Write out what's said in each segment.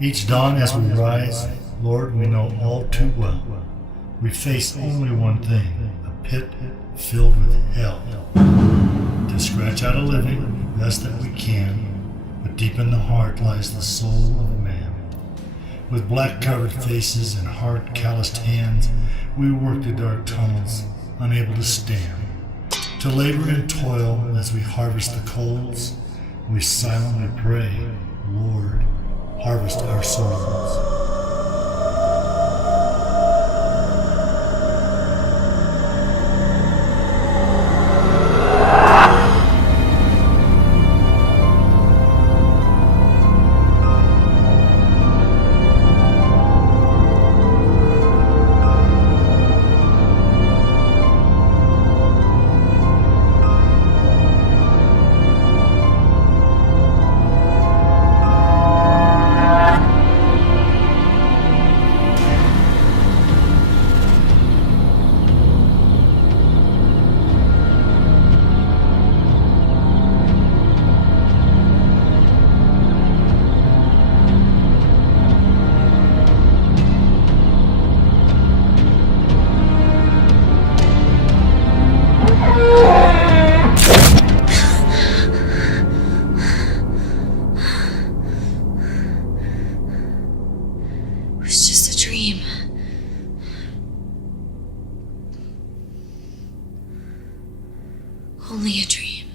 Each dawn as we rise, Lord, we know all too well, we face only one thing, a pit filled with hell. To scratch out a living, best that we can, but deep in the heart lies the soul of a man. With black-covered faces and hard, calloused hands, we work the dark tunnels, unable to stand. To labor and toil as we harvest the coals, we silently pray, Lord, harvest our souls. Only a dream.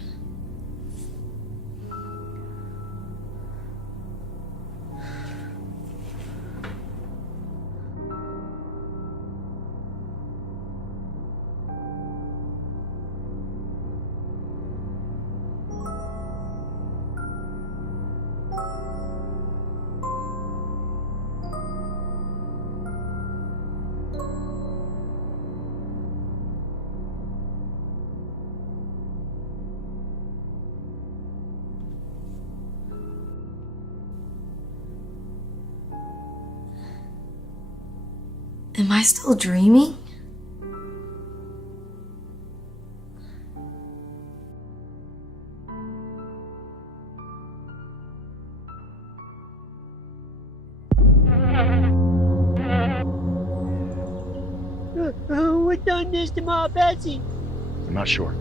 Am I still dreaming? What done this to my Betsy? I'm not sure.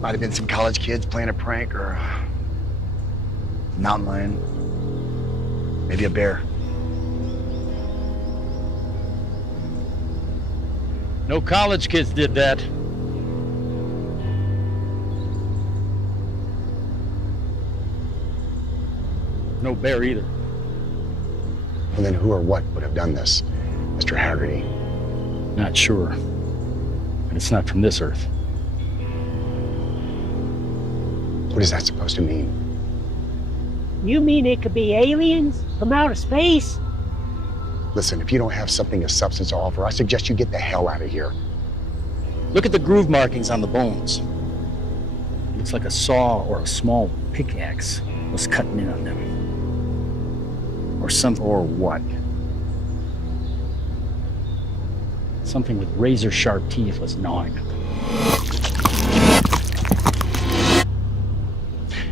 Might have been some college kids playing a prank or a mountain lion. Maybe a bear. No college kids did that. No bear either. Well, then who or what would have done this, Mr. Haggerty? Not sure. But it's not from this earth. What is that supposed to mean? You mean it could be aliens from outer space? Listen, if you don't have something of substance to offer, I suggest you get the hell out of here. Look at the groove markings on the bones. Looks like a saw or a small pickaxe was cutting in on them. Or what? Something with razor-sharp teeth was gnawing at them.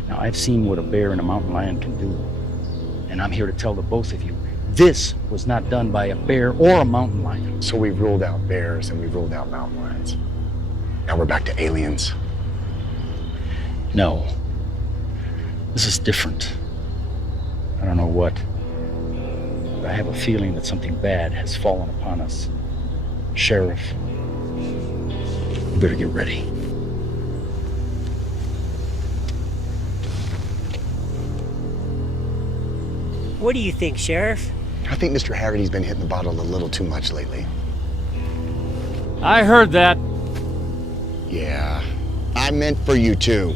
Now, I've seen what a bear and a mountain lion can do. And I'm here to tell the both of you, this was not done by a bear or a mountain lion. So we've ruled out bears and we've ruled out mountain lions. Now we're back to aliens. No. This is different. I don't know what. But I have a feeling that something bad has fallen upon us. Sheriff, you better get ready. What do you think, Sheriff? I think Mr. Haggerty's been hitting the bottle a little too much lately. I heard that. Yeah, I meant for you too.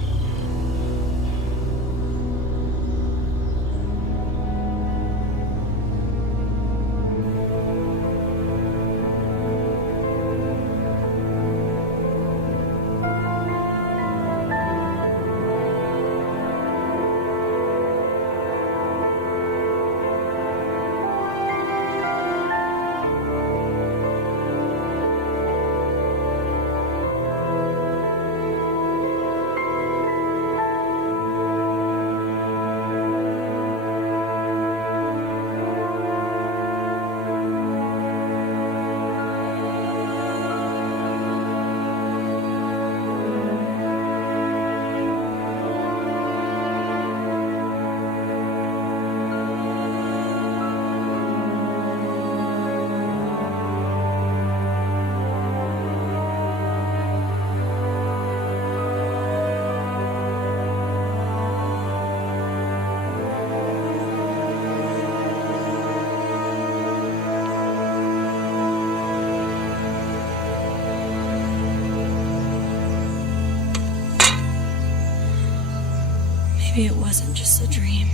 Maybe it wasn't just a dream.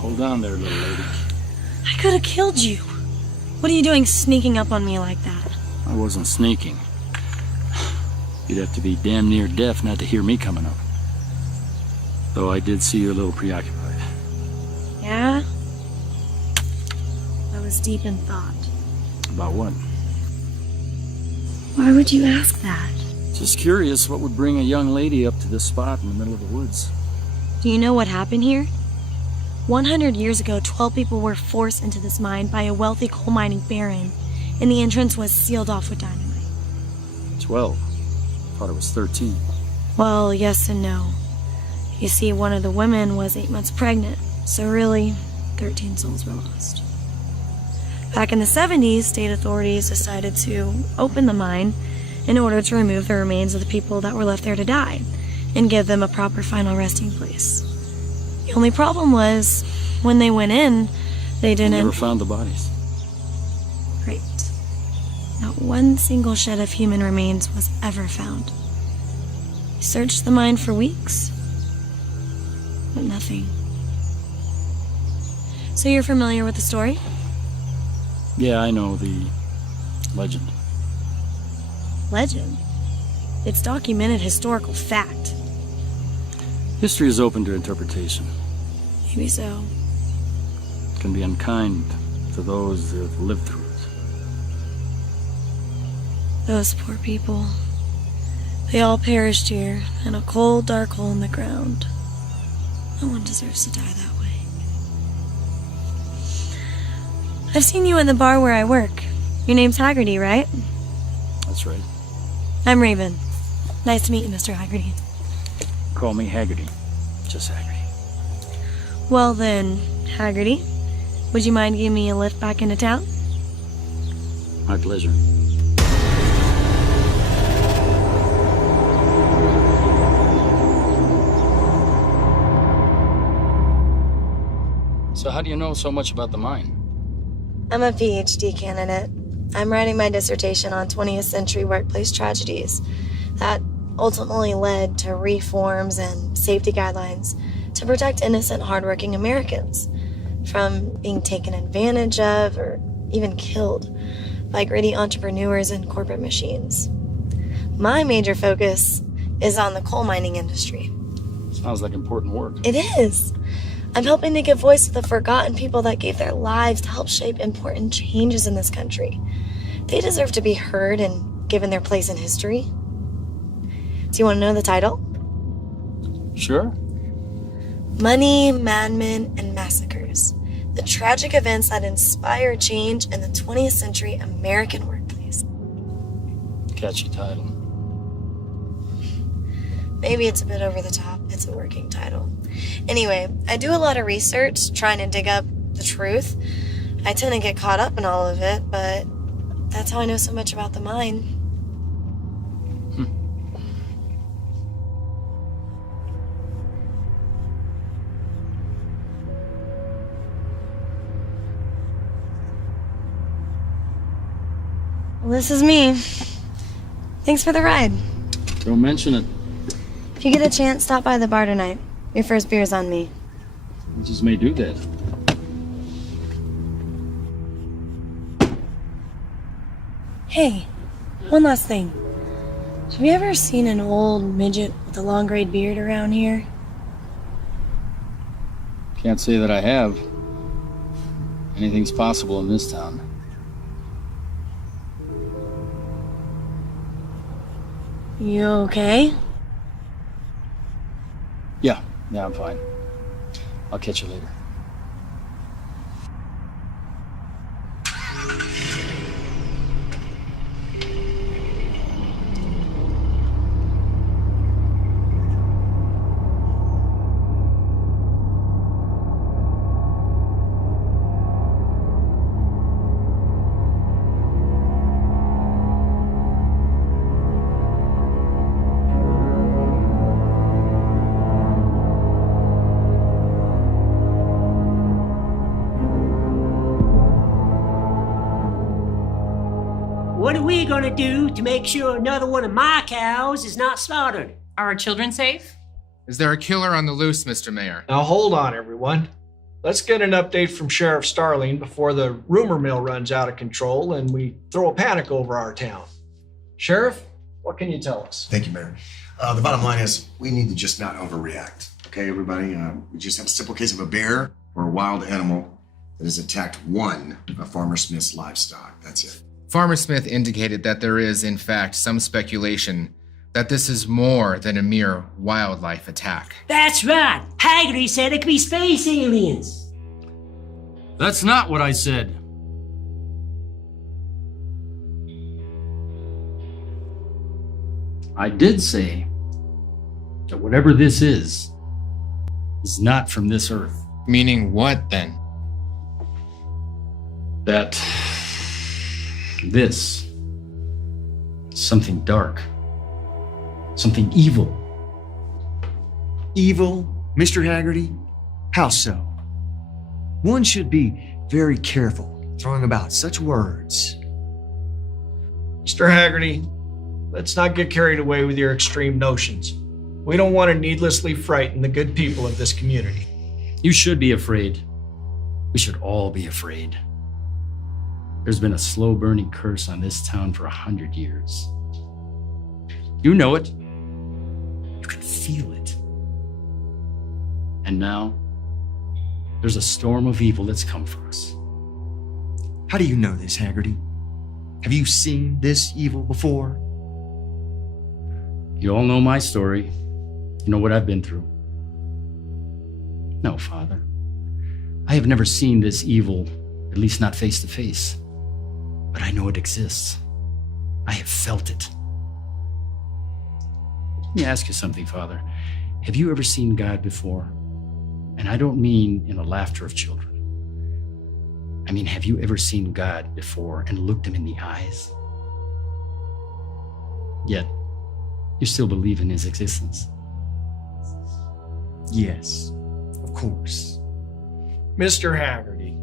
Hold on there, little lady. I could have killed you. What are you doing sneaking up on me like that? I wasn't sneaking. You'd have to be damn near deaf not to hear me coming up. Though I did see you a little preoccupied. Yeah? I was deep in thought. About what? Why would you ask that? Just curious what would bring a young lady up to this spot in the middle of the woods. Do you know what happened here? 100 years ago, 12 people were forced into this mine by a wealthy coal mining baron, and the entrance was sealed off with dynamite. 12. Thought it was 13. Well, yes and no. You see, one of the women was 8 months pregnant, so really, 13 souls were lost. Back in the 70s, state authorities decided to open the mine in order to remove the remains of the people that were left there to die, and give them a proper final resting place. The only problem was, when they went in, they didn't... Never found the bodies. Right. Not one single shed of human remains was ever found. We searched the mine for weeks, but nothing. So you're familiar with the story? Yeah, I know the legend. Legend? It's documented historical fact. History is open to interpretation. Maybe so. It can be unkind to those that have lived through it. Those poor people. They all perished here, in a cold, dark hole in the ground. No one deserves to die that way. I've seen you in the bar where I work. Your name's Haggerty, right? That's right. I'm Raven. Nice to meet you, Mr. Haggerty. Call me Haggerty. Just Haggerty. Well then, Haggerty, would you mind giving me a lift back into town? My pleasure. So how do you know so much about the mine? I'm a PhD candidate. I'm writing my dissertation on 20th century workplace tragedies that ultimately led to reforms and safety guidelines to protect innocent, hardworking Americans from being taken advantage of or even killed by greedy entrepreneurs and corporate machines. My major focus is on the coal mining industry. Sounds like important work. It is. I'm helping to give voice to the forgotten people that gave their lives to help shape important changes in this country. They deserve to be heard and given their place in history. Do you want to know the title? Sure. Money, Madmen, and Massacres. The tragic events that inspired change in the 20th century American workplace. Catchy title. Maybe it's a bit over the top. It's a working title. Anyway, I do a lot of research trying to dig up the truth. I tend to get caught up in all of it, but that's how I know so much about the mine. Well, this is me. Thanks for the ride. Don't mention it. If you get a chance, stop by the bar tonight. Your first beer's on me. You just may do that. Hey, one last thing. Have you ever seen an old midget with a long gray beard around here? Can't say that I have. Anything's possible in this town. You okay? Yeah, I'm fine. I'll catch you later. what are we gonna do to make sure another one of my cows is not slaughtered? Are our children safe? Is there a killer on the loose, Mr. Mayor? Now hold on, everyone. Let's get an update from Sheriff Starling before the rumor mill runs out of control and we throw a panic over our town. Sheriff, what can you tell us? Thank you, Mayor. The bottom line is we need to just not overreact. Okay, everybody? We just have a simple case of a bear or a wild animal that has attacked one of Farmer Smith's livestock. That's it. Farmer Smith indicated that there is, in fact, some speculation that this is more than a mere wildlife attack. That's right. Haggerty said it could be space aliens. That's not what I said. I did say that whatever this is not from this earth. Meaning what, then? That this is something dark, something evil. Evil, Mr. Haggerty? How so? One should be very careful throwing about such words. Mr. Haggerty, let's not get carried away with your extreme notions. We don't want to needlessly frighten the good people of this community. You should be afraid. We should all be afraid. There's been a slow burning curse on this town for 100 years. You know it. You can feel it. And now, there's a storm of evil that's come for us. How do you know this, Haggerty? Have you seen this evil before? You all know my story. You know what I've been through. No, Father. I have never seen this evil, at least not face to face. But I know it exists. I have felt it. Let me ask you something, Father. Have you ever seen God before? And I don't mean in the laughter of children. I mean, have you ever seen God before and looked him in the eyes? Yet, you still believe in his existence. Yes, of course. Mr. Haggerty,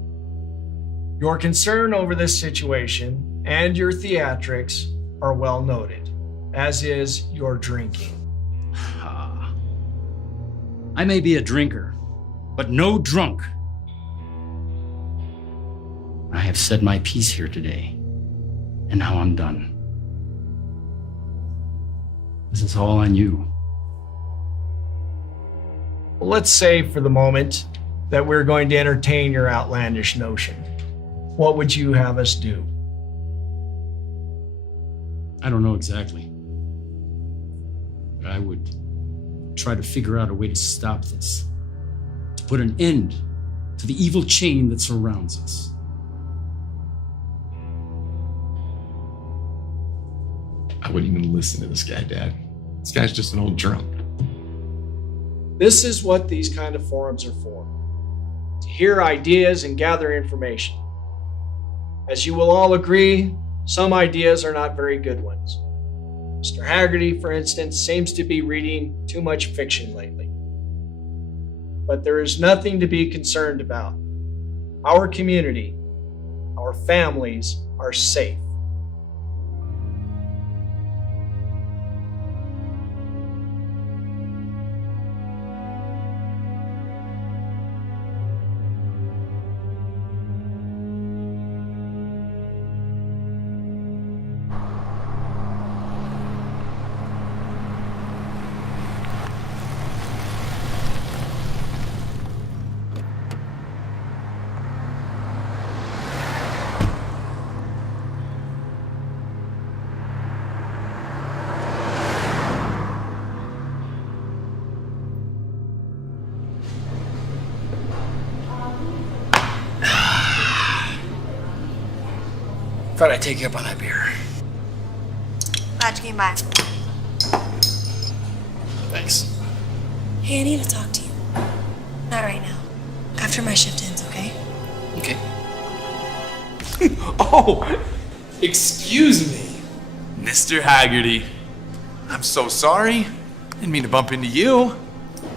your concern over this situation and your theatrics are well noted, as is your drinking. Ah. I may be a drinker, but no drunk. I have said my piece here today, and now I'm done. This is all on you. Well, let's say for the moment that we're going to entertain your outlandish notion. What would you have us do? I don't know exactly. But I would try to figure out a way to stop this, to put an end to the evil chain that surrounds us. I wouldn't even listen to this guy, Dad. This guy's just an old drunk. This is what these kind of forums are for, to hear ideas and gather information. As you will all agree, some ideas are not very good ones. Mr. Haggerty, for instance, seems to be reading too much fiction lately. But there is nothing to be concerned about. Our community, our families are safe. Thought I'd take you up on that beer. Glad you came by. Thanks. Hey, I need to talk to you. Not right now. After my shift ends, okay? Okay. Oh, excuse me, Mr. Haggerty. I'm so sorry. Didn't mean to bump into you.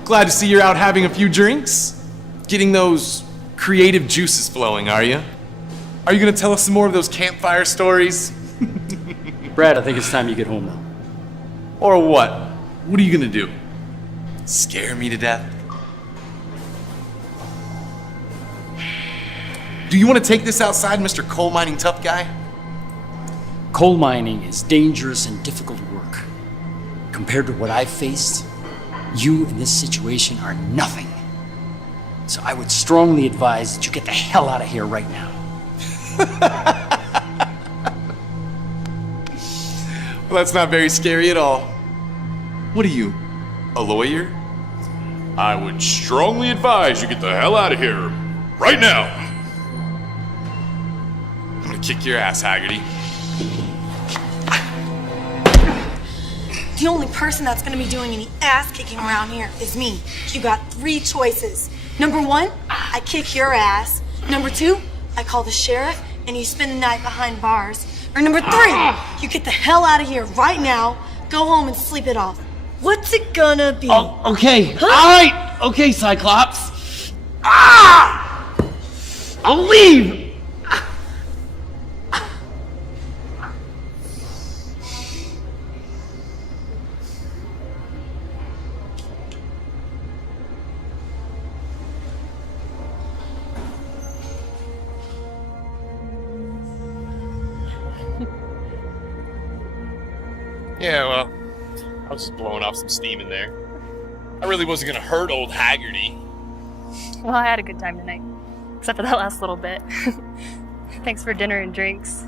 Glad to see you're out having a few drinks. Getting those creative juices flowing, are you? Are you gonna tell us some more of those campfire stories? Brad, I think it's time you get home now. Or what? What are you gonna do? Scare me to death? Do you want to take this outside, Mr. Coal Mining Tough Guy? Coal mining is dangerous and difficult work. Compared to what I've faced, you in this situation are nothing. So I would strongly advise that you get the hell out of here right now. Well, that's not very scary at all. What are you, a lawyer? I would strongly advise you get the hell out of here right now. I'm gonna kick your ass, Haggerty. The only person that's gonna be doing any ass kicking around here is me. You got 3 choices. Number 1, I kick your ass. Number 2, I call the sheriff and you spend the night behind bars. Or number 3, you get the hell out of here right now, go home and sleep it off. What's it gonna be? Oh, okay. All right. Okay, Cyclops. I'll leave. Yeah, well, I was just blowing off some steam in there. I really wasn't gonna hurt old Haggerty. Well, I had a good time tonight. Except for that last little bit. Thanks for dinner and drinks.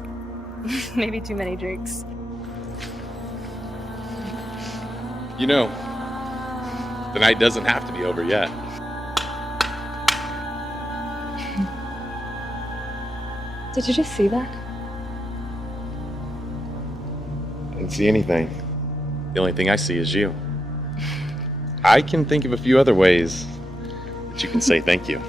Maybe too many drinks. You know, the night doesn't have to be over yet. Did you just see that? I didn't see anything. The only thing I see is you. I can think of a few other ways that you can say thank you.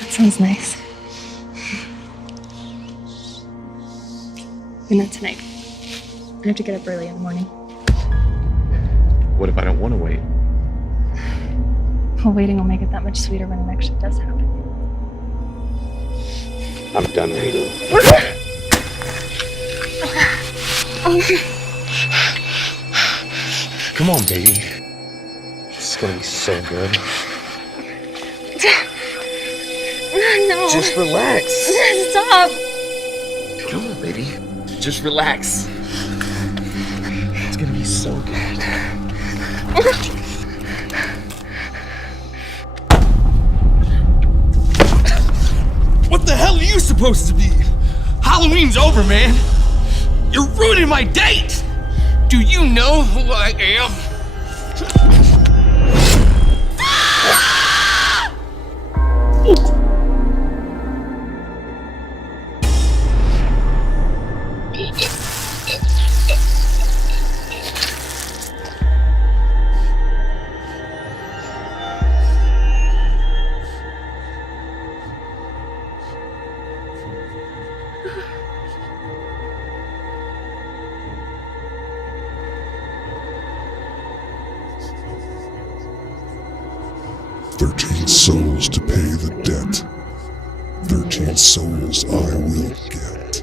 That sounds nice. But not tonight. I have to get up early in the morning. What if I don't want to wait? Well, waiting will make it that much sweeter when it actually does happen. I'm done waiting. Come on, baby. It's gonna be so good. No. Just relax. Stop. Come on, baby. Just relax. It's gonna be so good. What the hell are you supposed to be? Halloween's over, man. You're ruining my date. Do you know who I am? Souls to pay the debt. 13 souls I will get.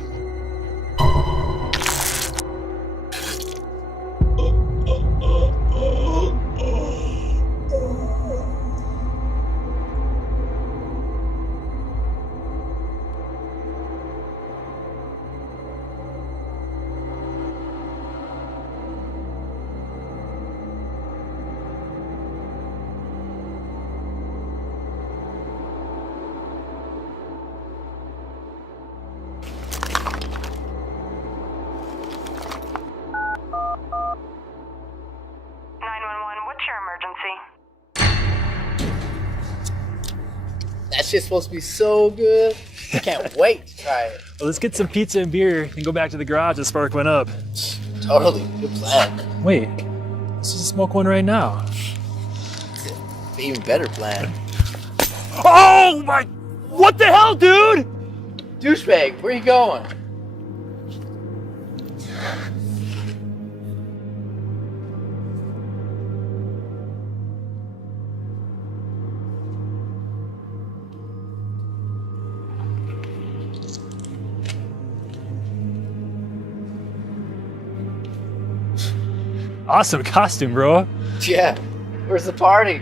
That shit's supposed to be so good. I can't wait to try it. Well, let's get some pizza and beer and go back to the garage and spark one up. Totally. Good plan. Wait, let's just smoke one right now. Even better plan. Oh my! What the hell, dude? Douchebag, where you going? Awesome costume, bro. Yeah, where's the party?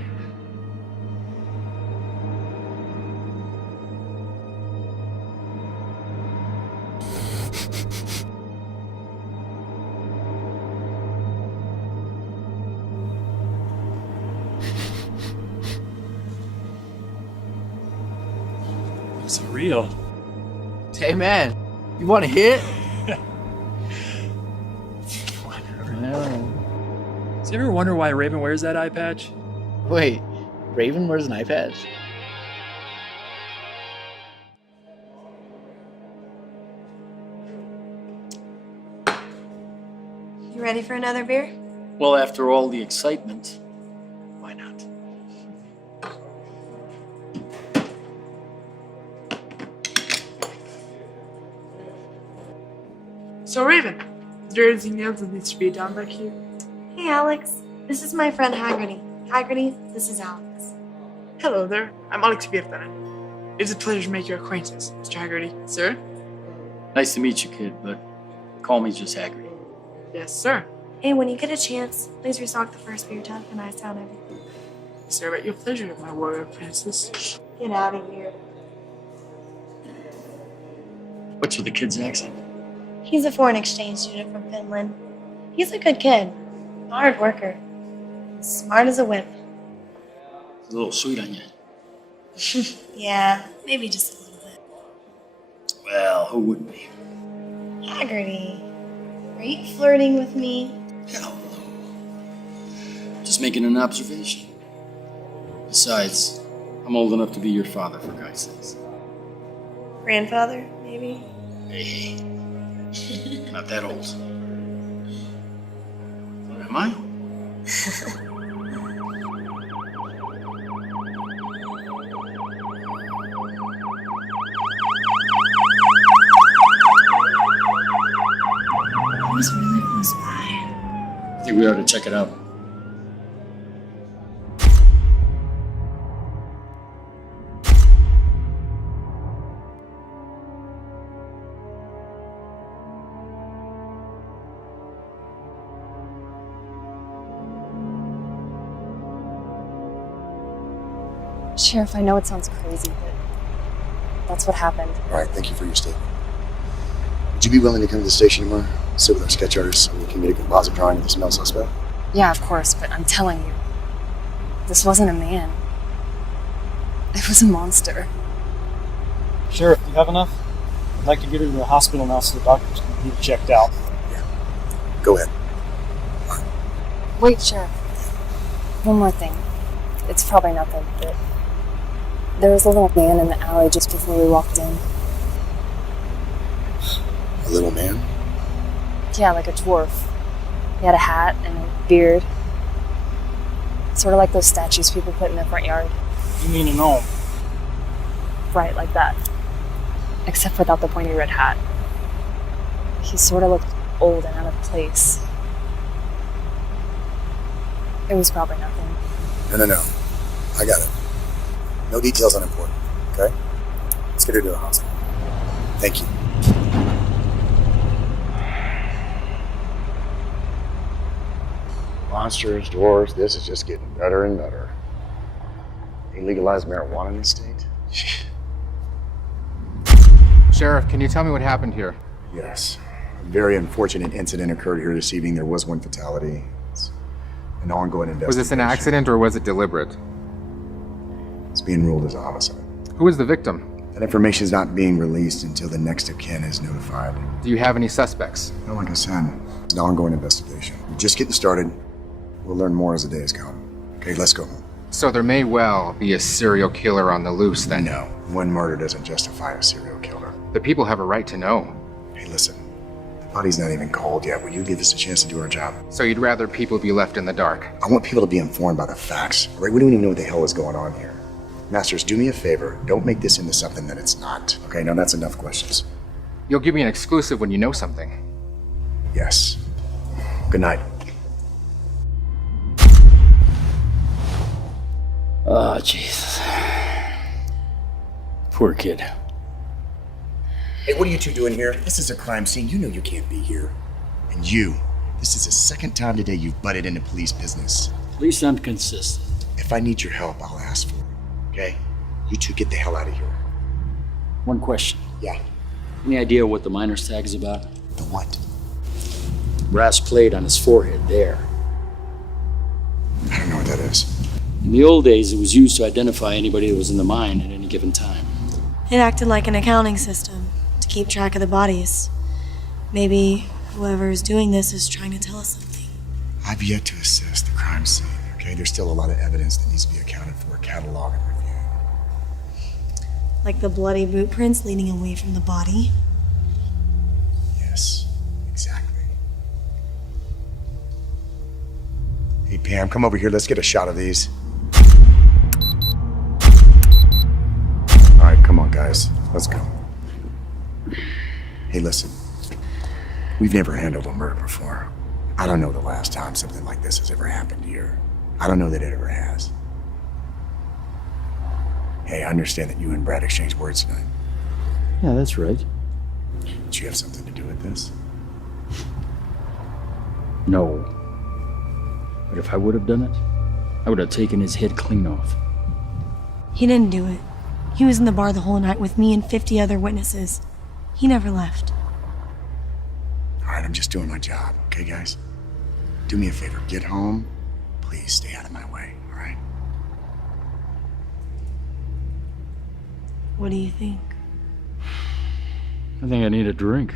It's real. Hey man, you want to hit? Do you ever wonder why Raven wears that eye patch? Wait, Raven wears an eye patch? You ready for another beer? Well, after all the excitement, why not? So, Raven, is there anything else that needs to be done back here? Hey, Alex. This is my friend Haggerty. Haggerty, this is Alex. Hello there, I'm Alex Birtanen. It's a pleasure to make your acquaintance, Mr. Haggerty. Sir? Nice to meet you, kid, but call me just Haggerty. Yes, sir. Hey, when you get a chance, please restock the first beer tent and ice down everything. Sir, at your pleasure, my warrior princess. Get out of here. What's with the kid's accent? He's a foreign exchange student from Finland. He's a good kid, a hard worker, smart as a whip. It's a little sweet on you. Yeah, maybe just a little bit. Well, who wouldn't be? Haggerty, are you flirting with me? Hell no. Just making an observation. Besides, I'm old enough to be your father, for God's sakes. Grandfather, maybe? Hey, not that old. Or am I? I was really close by. I think we ought to check it out. Sheriff, I know it sounds crazy, but that's what happened. All right, thank you for your statement. Would you be willing to come to the station tomorrow, sit with our sketch artists, so we can get a composite drawing of the smell suspect? Yeah, of course, but I'm telling you, this wasn't a man. It was a monster. Sheriff, do you have enough? I'd like to get her to the hospital now so the doctors can get her checked out. Go ahead. Wait, Sheriff. One more thing. It's probably nothing, but there was a little man in the alley just before we walked in. A little man? Yeah, like a dwarf. He had a hat and a beard. Sort of like those statues people put in their front yard. You mean a gnome? Right, like that. Except without the pointy red hat. He sort of looked old and out of place. It was probably nothing. No. I got it. No details unimportant, okay? Let's get her to the hospital. Thank you. Monsters, dwarves, this is just getting better and better. They legalized marijuana in the state? Sheriff, can you tell me what happened here? Yes. A very unfortunate incident occurred here this evening. There was one fatality. It's an ongoing investigation. Was this an accident or was it deliberate? It's being ruled as a homicide. Who is the victim? That information is not being released until the next of kin is notified. Do you have any suspects? No, like I said, it's an ongoing investigation. We're just getting started. We'll learn more as the days come. Okay, let's go home. So there may well be a serial killer on the loose then? No, one murder doesn't justify a serial killer. The people have a right to know. Hey, listen. The body's not even cold yet. Will you give us a chance to do our job? So you'd rather people be left in the dark? I want people to be informed by the facts. Right? We don't even know what the hell is going on here. Masters, do me a favor. Don't make this into something that it's not. Okay, now that's enough questions. You'll give me an exclusive when you know something. Yes. Good night. Oh, Jesus. Poor kid. Hey, what are you two doing here? This is a crime scene. You know you can't be here. And you, this is the second time today you've butted into police business. At least I'm consistent. If I need your help, I'll ask for it. Okay? You two get the hell out of here. One question. Yeah. Any idea what the miner's tag is about? The what? Brass plate on his forehead there. I don't know what that is. In the old days, it was used to identify anybody that was in the mine at any given time. It acted like an accounting system to keep track of the bodies. Maybe whoever's doing this is trying to tell us something. I've yet to assess the crime scene, okay? There's still a lot of evidence that needs to be accounted for, cataloged, and reviewed. Like the bloody boot prints leading away from the body. Yes, exactly. Hey, Pam, come over here. Let's get a shot of these. All right, come on, guys. Let's go. Hey, listen. We've never handled a murder before. I don't know the last time something like this has ever happened here. I don't know that it ever has. Hey, I understand that you and Brad exchanged words tonight. Yeah, that's right. Did you have something to do with this? No. But if I would have done it, I would have taken his head clean off. He didn't do it. He was in the bar the whole night with me and 50 other witnesses. He never left. All right, I'm just doing my job, okay, guys? Do me a favor, get home. Please stay out of my way, all right? What do you think? I think I need a drink.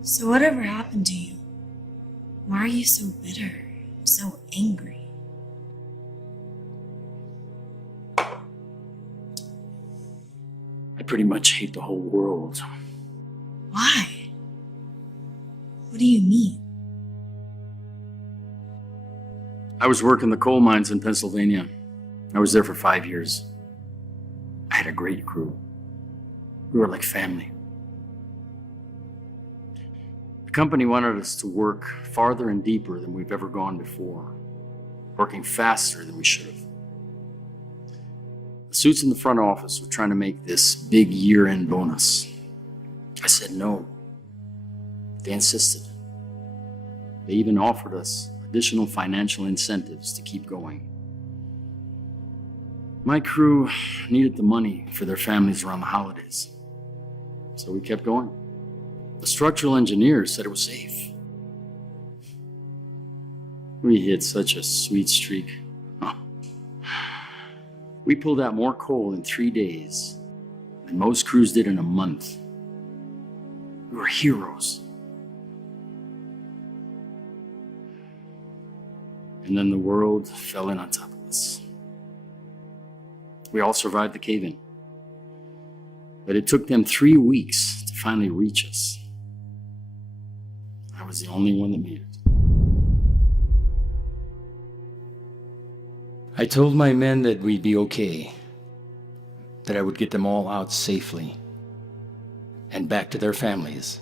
So whatever happened to you? Why are you so bitter, so angry? I pretty much hate the whole world. Why? What do you mean? I was working the coal mines in Pennsylvania. I was there for 5 years. I had a great crew. We were like family. The company wanted us to work farther and deeper than we've ever gone before, working faster than we should have. The suits in the front office were trying to make this big year-end bonus. I said no. They insisted. They even offered us additional financial incentives to keep going. My crew needed the money for their families around the holidays, so we kept going. The structural engineers said it was safe. We hit such a sweet streak. Huh. We pulled out more coal in 3 days than most crews did in a month. We were heroes. And then the world fell in on top of us. We all survived the cave-in. But it took them 3 weeks to finally reach us. I was the only one that made it. I told my men that we'd be okay, that I would get them all out safely and back to their families.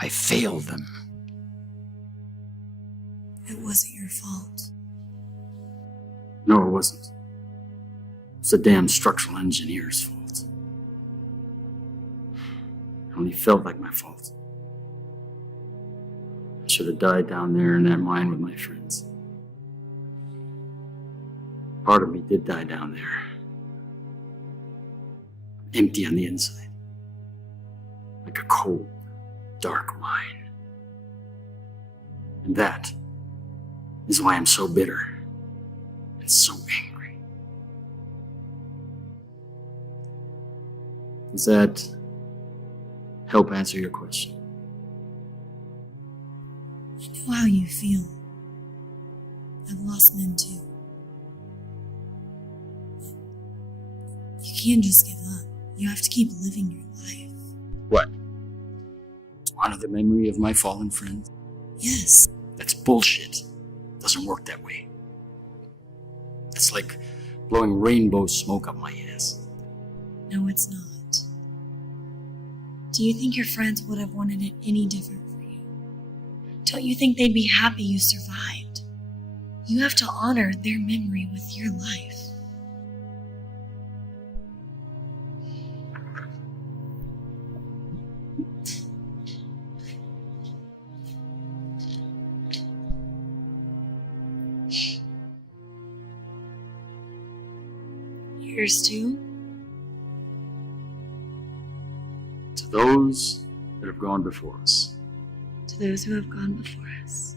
I failed them. It wasn't your fault. No, it wasn't. It's the damn structural engineer's fault. It only felt like my fault. I should have died down there in that mine with my friends. Part of me did die down there. Empty on the inside. Like a cold, dark mine. And that is why I'm so bitter and so angry. Does that help answer your question? I know how you feel. I've lost men too. You can't just give up. You have to keep living your life. What? To honor the memory of my fallen friend? Yes. That's bullshit. Doesn't work that way. It's like blowing rainbow smoke up my ass. No, it's not. Do you think your friends would have wanted it any different for you? Don't you think they'd be happy you survived? You have to honor their memory with your life. Yours too? To those that have gone before us. To those who have gone before us.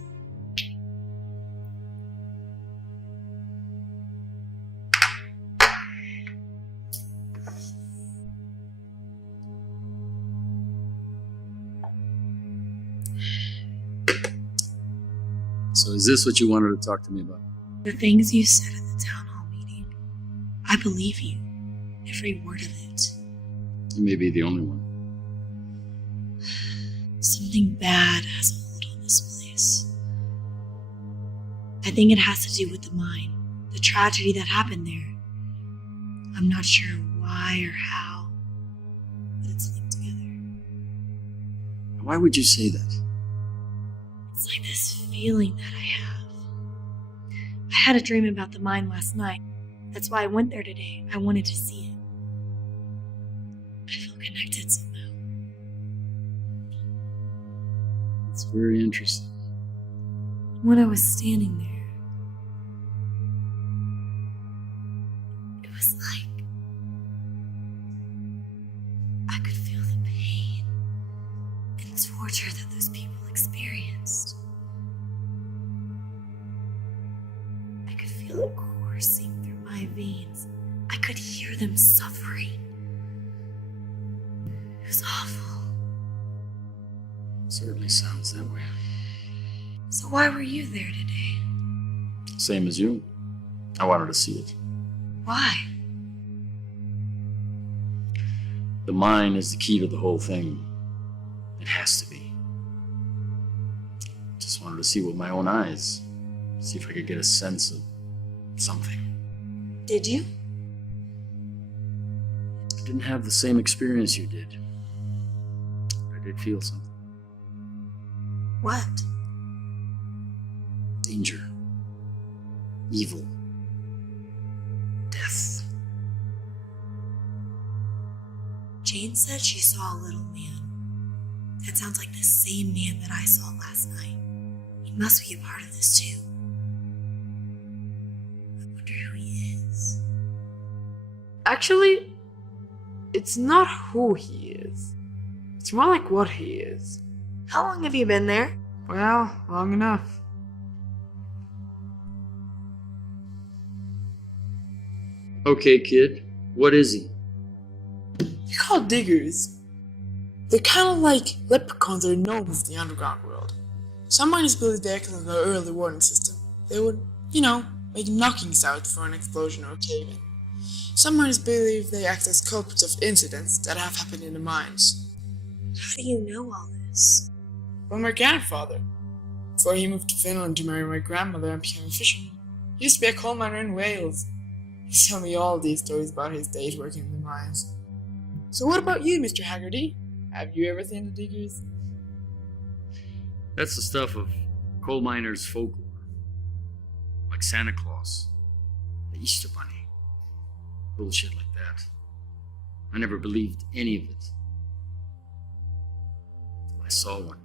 So is this what you wanted to talk to me about? The things you said at the town hall meeting, I believe you. Every word of it. You may be the only one. Something bad has a hold on this place. I think it has to do with the mine, the tragedy that happened there. I'm not sure why or how, but it's linked together. Why would you say that? It's like this feeling that I have. I had a dream about the mine last night. That's why I went there today. I wanted to see it. I feel connected somehow. It's very interesting. When I was standing there, it was like I could feel the pain and torture that those people experienced. I could feel it coursing through my veins. I could hear them suffering. It was awful. Certainly sounds that way. So why were you there today? Same as you. I wanted to see it. Why? The mine is the key to the whole thing. It has to be. Just wanted to see with my own eyes. See if I could get a sense of something. Did you? I didn't have the same experience you did. I did feel something. What? Danger. Evil. Death. Jane said she saw a little man. That sounds like the same man that I saw last night. He must be a part of this too. I wonder who he is. Actually, it's not who he is. It's more like what he is. How long have you been there? Well, long enough. Okay, kid. What is he? They're called diggers. They're kind of like leprechauns or gnomes in the underground world. Some miners believe they act like an early warning system. They would, make knocking sounds for an explosion or a cave-in. Some miners believe they act as culprits of incidents that have happened in the mines. How do you know all this? Well, my grandfather. Before he moved to Finland to marry my grandmother and became a fisherman. He used to be a coal miner in Wales. He told me all these stories about his days working in the mines. So what about you, Mr. Haggerty? Have you ever seen the diggers? That's the stuff of coal miners' folklore. Like Santa Claus, the Easter Bunny. Bullshit like that. I never believed any of it. Till I saw one.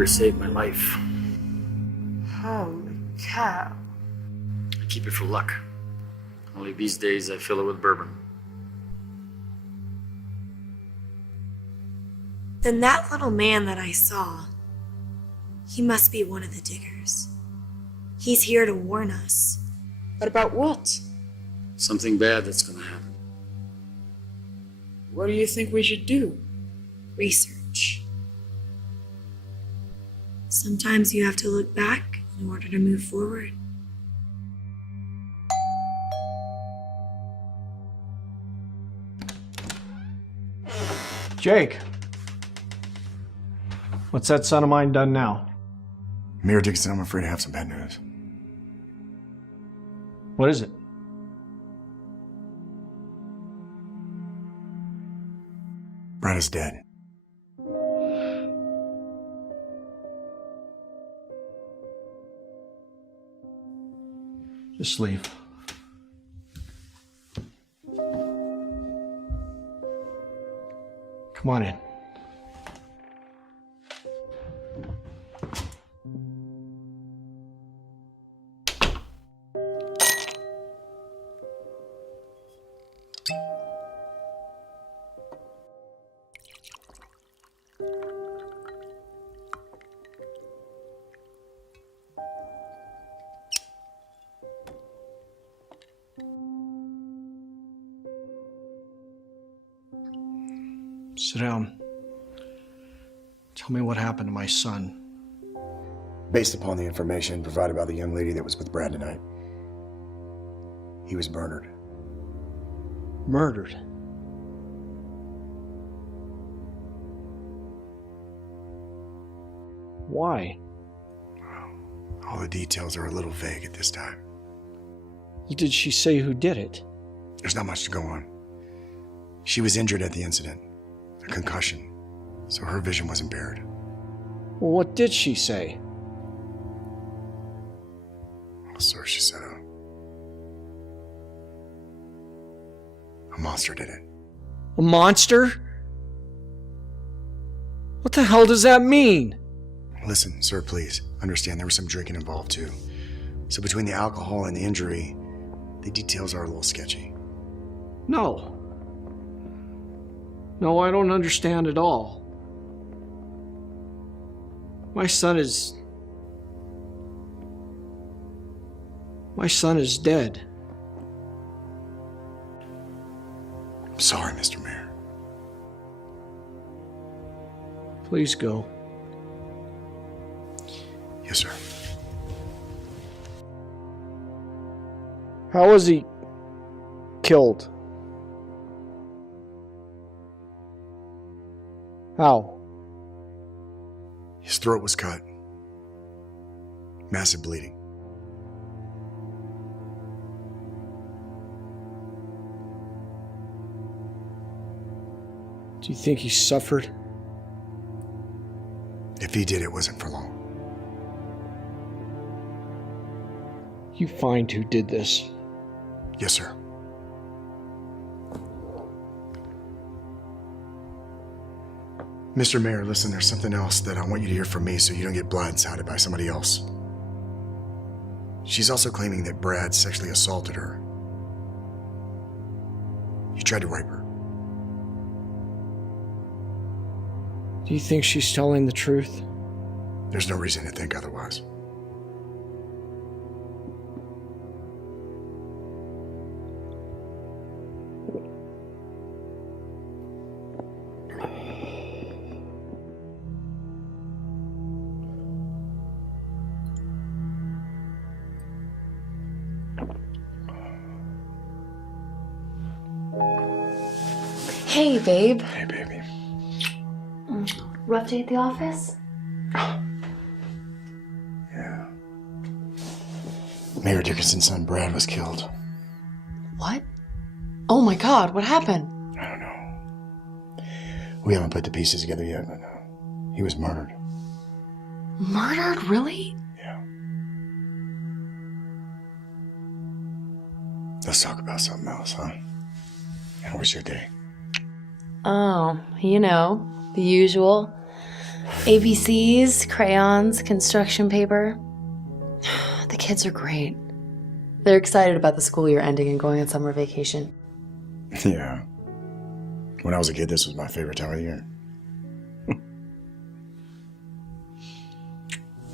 digger saved my life. Holy cow. I keep it for luck. Only these days I fill it with bourbon. Then that little man that I saw, he must be one of the diggers. He's here to warn us. But about what? Something bad that's gonna happen. What do you think we should do? Research. Sometimes you have to look back in order to move forward. Jake. What's that son of mine done now? Mayor Dickinson, I'm afraid I have some bad news. What is it? Brad is dead. Just leave. Come on in. Sit down. Tell me what happened to my son. Based upon the information provided by the young lady that was with Brad tonight, he was murdered. Murdered? Why? All the details are a little vague at this time. Did she say who did it? There's not much to go on. She was injured at the incident, a concussion, so her vision was impaired. Well, what did she say? All sorts she said. A monster did it. A monster? What the hell does that mean? Listen, sir, please. Understand there was some drinking involved too. So between the alcohol and the injury, the details are a little sketchy. No. No, I don't understand at all. My son is dead. I'm sorry, Mr. Mayor. Please go. Yes, sir. How was he killed? How? His throat was cut. Massive bleeding. Do you think he suffered? If he did, it wasn't for long. You find who did this. Yes, sir. Mr. Mayor, listen, there's something else that I want you to hear from me so you don't get blindsided by somebody else. She's also claiming that Brad sexually assaulted her. He tried to rape her. Do you think she's telling the truth? There's no reason to think otherwise. Hey, babe. Hey, baby. Rough day at the office? Yeah. Mayor Dickinson's son, Brad, was killed. What? Oh my god, what happened? I don't know. We haven't put the pieces together yet, but he was murdered. Murdered? Really? Let's talk about something else, huh? How was your day? Oh, you know, the usual. ABCs, crayons, construction paper. The kids are great. They're excited about the school year ending and going on summer vacation. Yeah. When I was a kid, this was my favorite time of the year.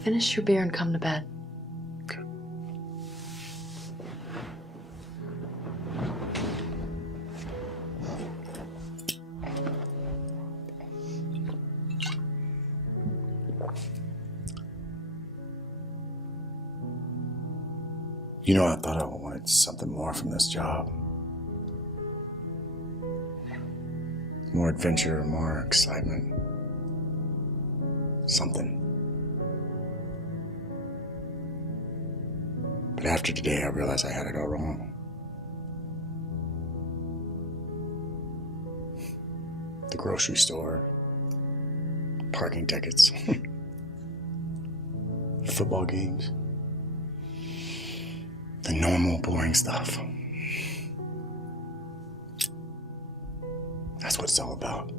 Finish your beer and come to bed. You know, I thought I wanted something more from this job. More adventure, more excitement. Something. But after today, I realized I had it all wrong. The grocery store, parking tickets, football games. The normal, boring stuff. That's what it's all about.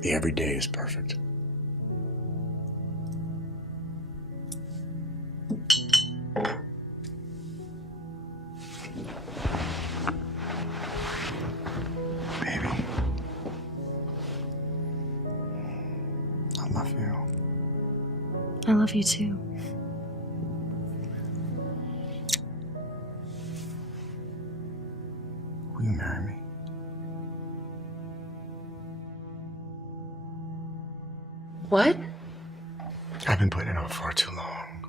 The everyday is perfect. Baby, I love you. I love you too. Will you marry me? What? I've been putting it off far too long.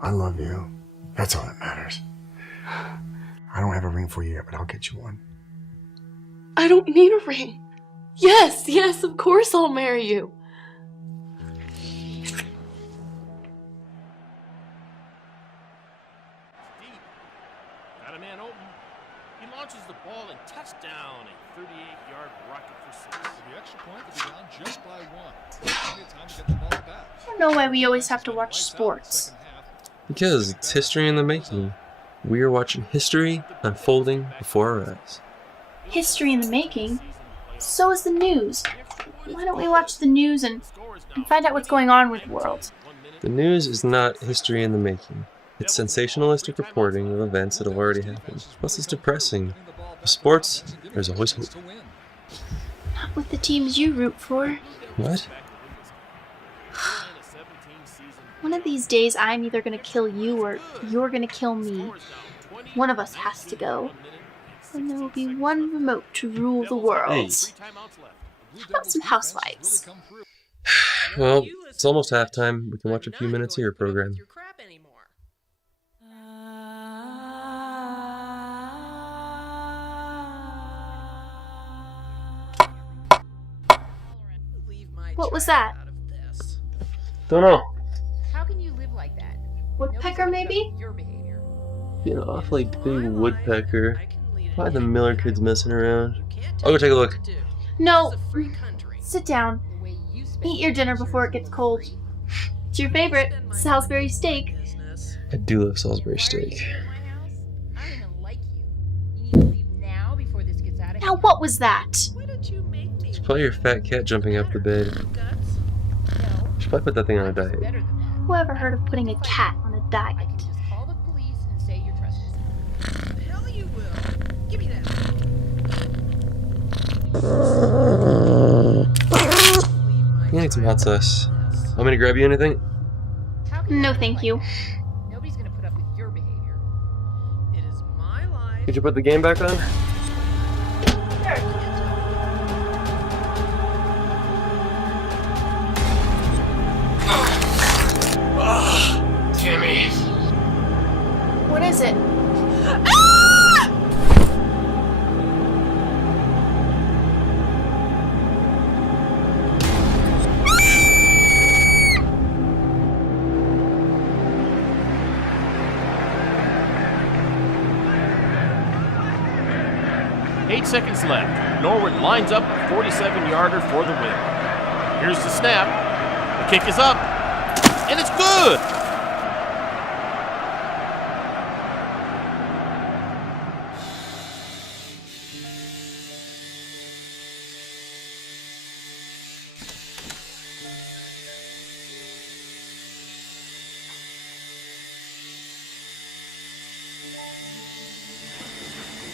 I love you. That's all that matters. I don't have a ring for you yet, but I'll get you one. I don't need a ring. Yes, of course I'll marry you. Got a man open. He launches the ball and touchdown. A 38-yard rocket for 6. The extra point will be down just by 1. Plenty of time to get the ball back. I don't know why we always have to watch sports. Because it's history in the making. We are watching history unfolding before our eyes. History in the making? So is the news. Why don't we watch the news and find out what's going on with the world? The news is not history in the making. It's sensationalistic reporting of events that have already happened. Plus, it's depressing. With sports, there's always hope. Not with the teams you root for. What? One of these days, I'm either gonna kill you or you're gonna kill me. One of us has to go. And there will be one remote to rule the world. Hey. How about some housewives? Well, it's almost halftime. We can watch a few minutes of your program. What was that? Don't know. How can you live like that? Woodpecker, maybe? Be an awfully big woodpecker. Probably the Miller kids messing around. I'll go take a look. No. Sit down. Eat your dinner before it gets cold. It's your favorite, Salisbury steak. I do love Salisbury steak. Now what was that? It's probably your fat cat jumping off the bed. Should probably put that thing on a diet. Whoever heard of putting a cat on a diet? You need some hot sauce. Want me to grab you anything? No, thank you. Nobody's gonna put up with your behavior. It is my life. Could you put the game back on? Timmy. What is it? Seconds left. Norwood lines up a 47-yarder for the win. Here's the snap. The kick is up, and it's good.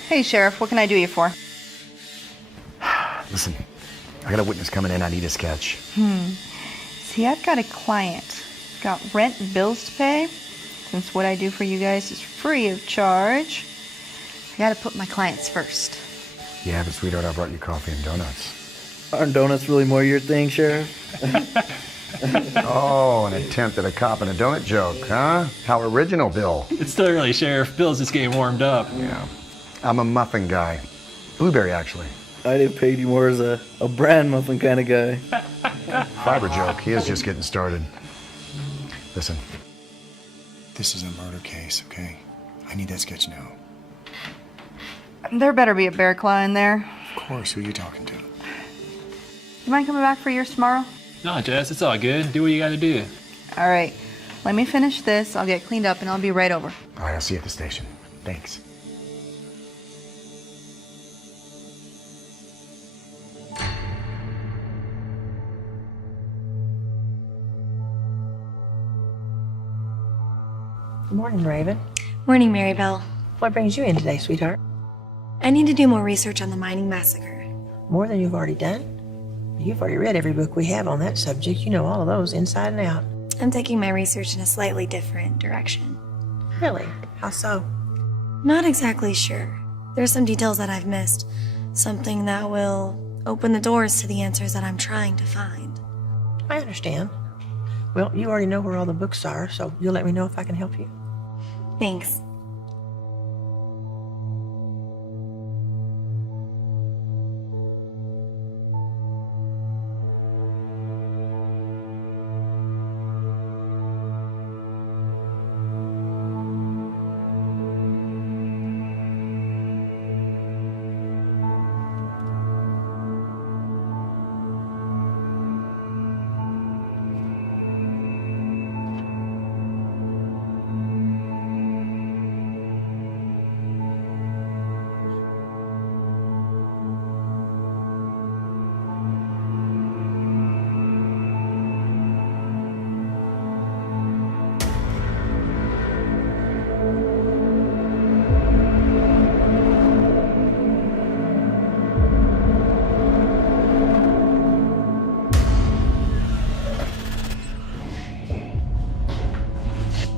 Hey, Sheriff, what can I do you for? Listen, I got a witness coming in I need a sketch. See, I've got a client. Got rent and bills to pay. Since what I do for you guys is free of charge, I gotta put my clients first. Yeah, but sweetheart, I brought you coffee and donuts. Aren't donuts really more your thing, Sheriff? Oh, an attempt at a cop and a donut joke, huh? How original, Bill. It's still early, Sheriff. Bill's just getting warmed up. Yeah. I'm a muffin guy. Blueberry, actually. I'd have paid you more as a bran muffin kind of guy. Fiber joke. He is just getting started. Listen. This is a murder case, okay? I need that sketch now. There better be a bear claw in there. Of course, who are you talking to? You mind coming back for yours tomorrow? No, Jess, it's all good. Do what you gotta do. All right. Let me finish this. I'll get cleaned up and I'll be right over. All right, I'll see you at the station. Thanks. Good morning, Raven. Morning, Marybelle. What brings you in today, sweetheart? I need to do more research on the mining massacre. More than you've already done? You've already read every book we have on that subject. You know all of those inside and out. I'm taking my research in a slightly different direction. Really? How so? Not exactly sure. There's some details that I've missed. Something that will open the doors to the answers that I'm trying to find. I understand. Well, you already know where all the books are, so you'll let me know if I can help you. Thanks.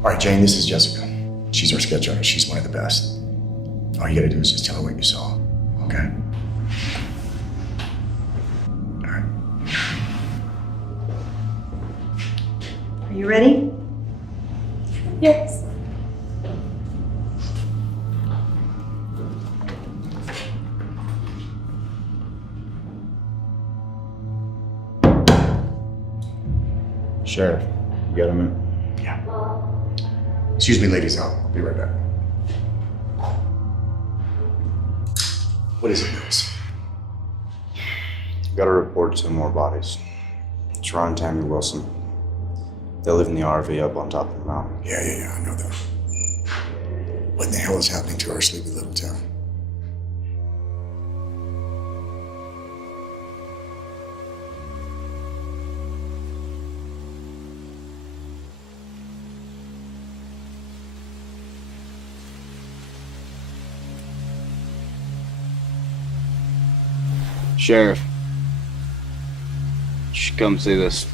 All right, Jane, this is Jessica. She's our sketch artist. She's one of the best. All you gotta do is just tell her what you saw, okay? All right. Are you ready? Yes. Sheriff, you got a minute? Yeah. Excuse me, ladies. I'll be right back. What is it, Lewis? Got a report 2 more bodies. Sharon and Tammy Wilson. They live in the RV up on top of the mountain. Yeah, I know that. What in the hell is happening to our sleepy little town? Sheriff, you should come see this.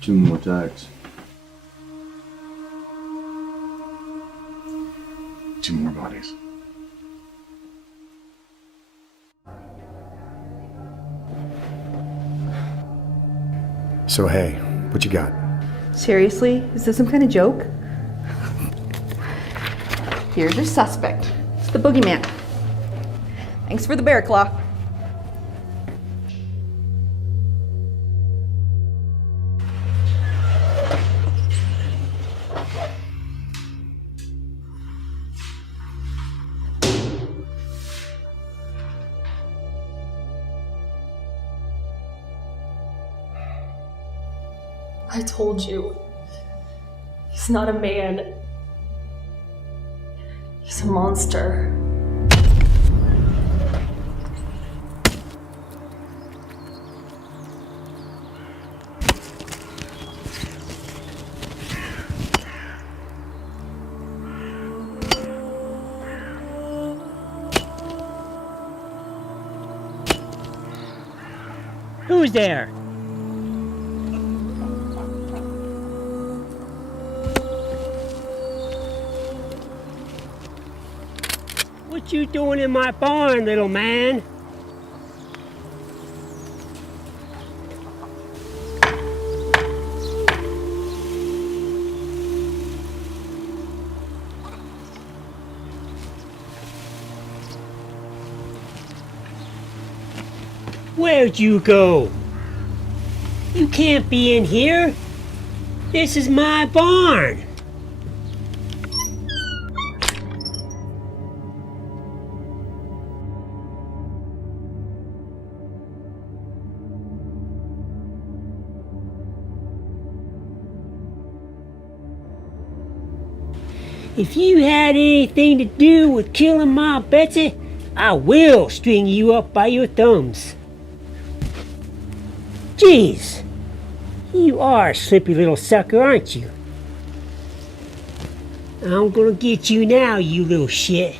Two more tags. 2 more bodies. So, hey, what you got? Seriously? Is this some kind of joke? Here's your suspect. It's the boogeyman. Thanks for the bear claw. I told you. He's not a man. He's a monster. Who's there? What you doing in my barn, little man? Where'd you go? You can't be in here. This is my barn. If you had anything to do with killing my Betsy, I will string you up by your thumbs. Jeez, you are a slippy little sucker, aren't you? I'm gonna get you now, you little shit.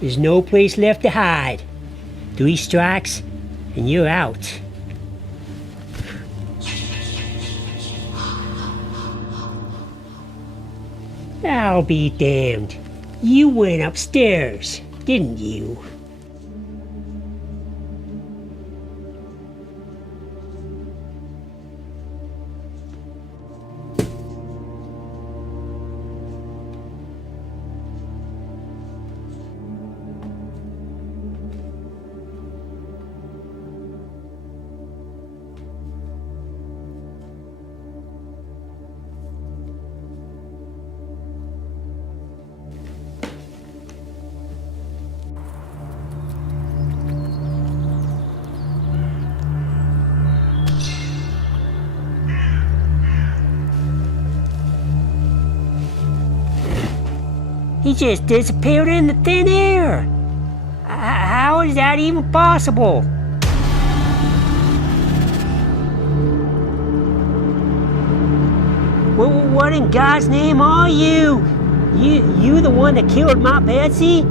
There's no place left to hide. 3 strikes, and you're out. I'll be damned. You went upstairs, didn't you? He just disappeared in the thin air. How is that even possible? What in God's name are you? You the one that killed my Betsy?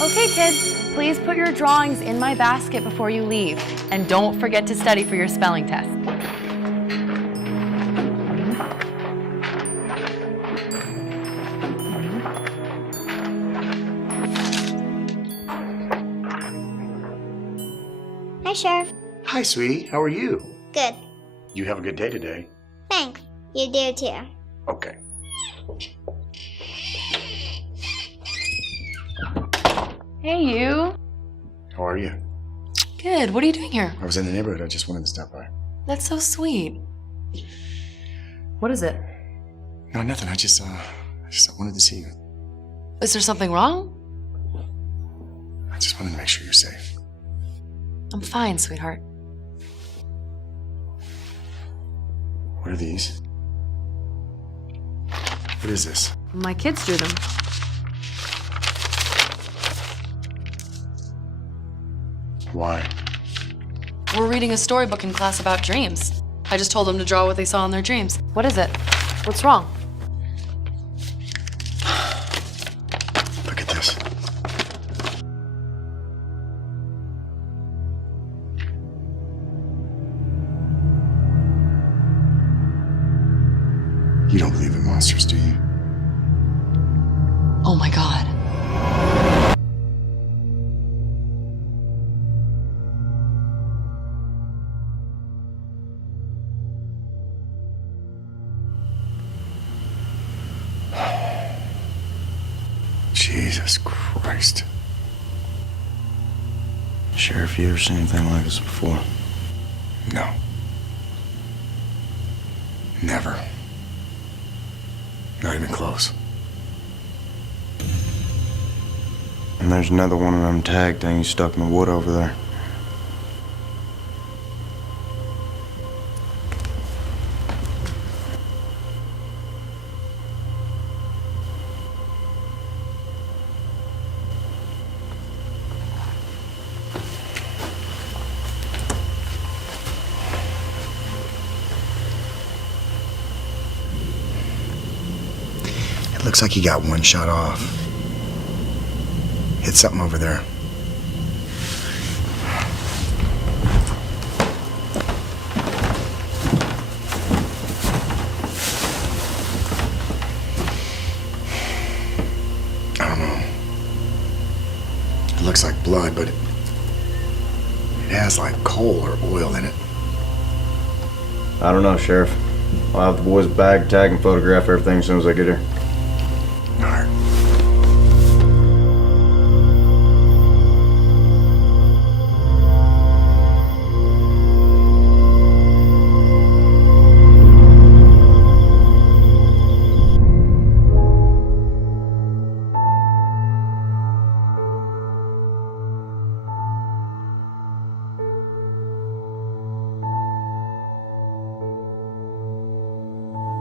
Okay, kids, please put your drawings in my basket before you leave. And don't forget to study for your spelling test. Hi, Sheriff. Hi, sweetie. How are you? Good. You have a good day today. Thanks. You do too. Okay. Hey, you. How are you? Good. What are you doing here? I was in the neighborhood. I just wanted to stop by. That's so sweet. What is it? No, nothing. I just wanted to see you. Is there something wrong? I just wanted to make sure you're safe. I'm fine, sweetheart. What are these? What is this? My kids drew them. Why? We're reading a storybook in class about dreams. I just told them to draw what they saw in their dreams. What is it? What's wrong? Look at this. You don't believe in monsters, do you? Oh my god. Jesus Christ. Sheriff, you ever seen anything like this before? No. Never. Not even close. And there's another one of them tag things stuck in the wood over there. It looks like you got one shot off. Hit something over there. I don't know. It looks like blood, but it has like coal or oil in it. I don't know, Sheriff. I'll have the boys bag, tag, and photograph everything as soon as I get here. All right.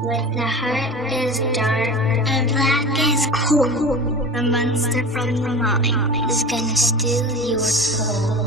When the heart is dark and black is cold, a monster from the mind is gonna steal your soul.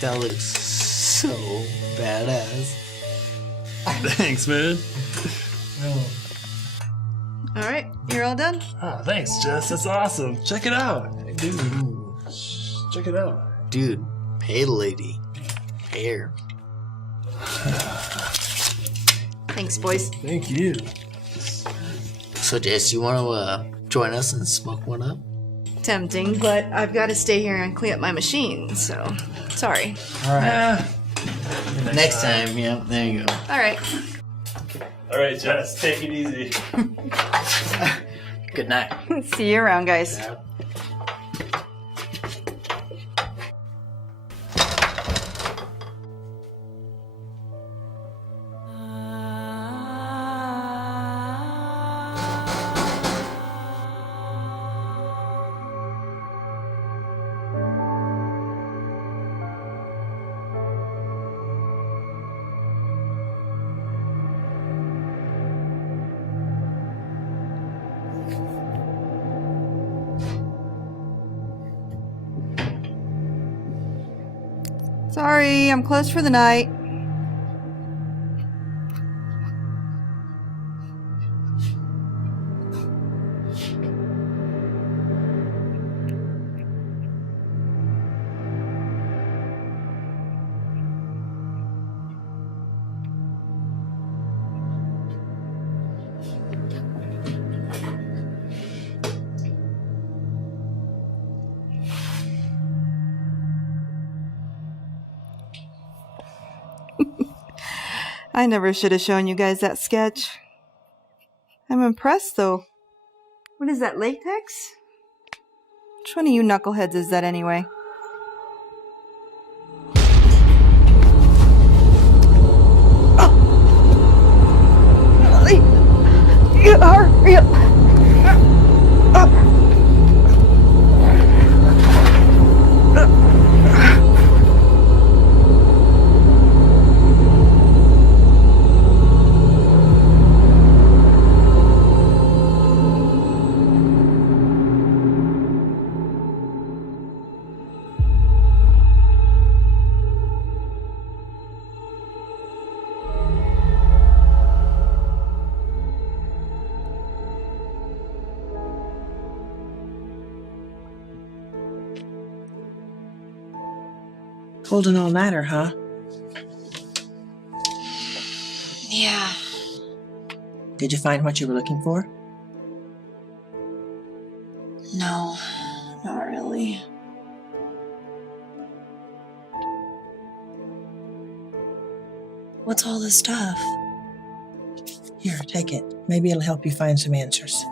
That looks so badass. Thanks, man. All right, you're all done? Ah, thanks, Jess. That's awesome. Check it out. Dude, check it out. Dude, pay the lady. Pay her. Thanks, boys. Thank you. So, Jess, you want to join us and smoke one up? Tempting, but I've got to stay here and clean up my machine, so sorry. All right. Next time, yeah, there you go. All right. All right, Jess, take it easy. Good night. See you around, guys. Yeah. Sorry, I'm closed for the night. I never should have shown you guys that sketch. I'm impressed, though. What is that, latex? Which one of you knuckleheads is that, anyway? You are real. Pulled an all-nighter, huh? Yeah. Did you find what you were looking for? No, not really. What's all this stuff? Here, take it. Maybe it'll help you find some answers.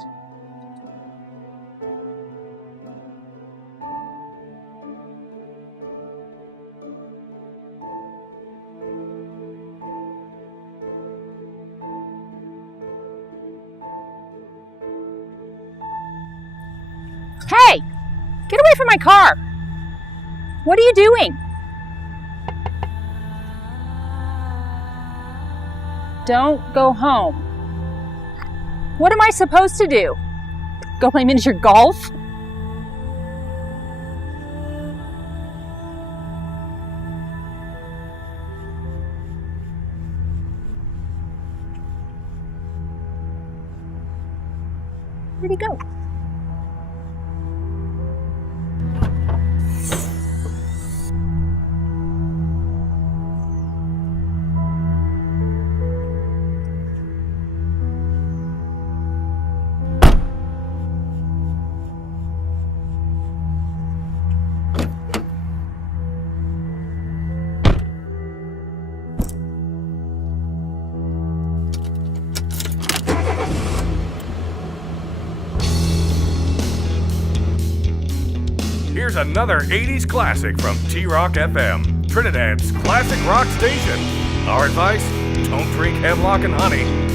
Hey! Get away from my car! What are you doing? Don't go home. What am I supposed to do? Go play miniature golf? Where'd he go? Here's another 80s classic from T-Rock FM, Trinidad's classic rock station. Our advice, don't drink hemlock and honey.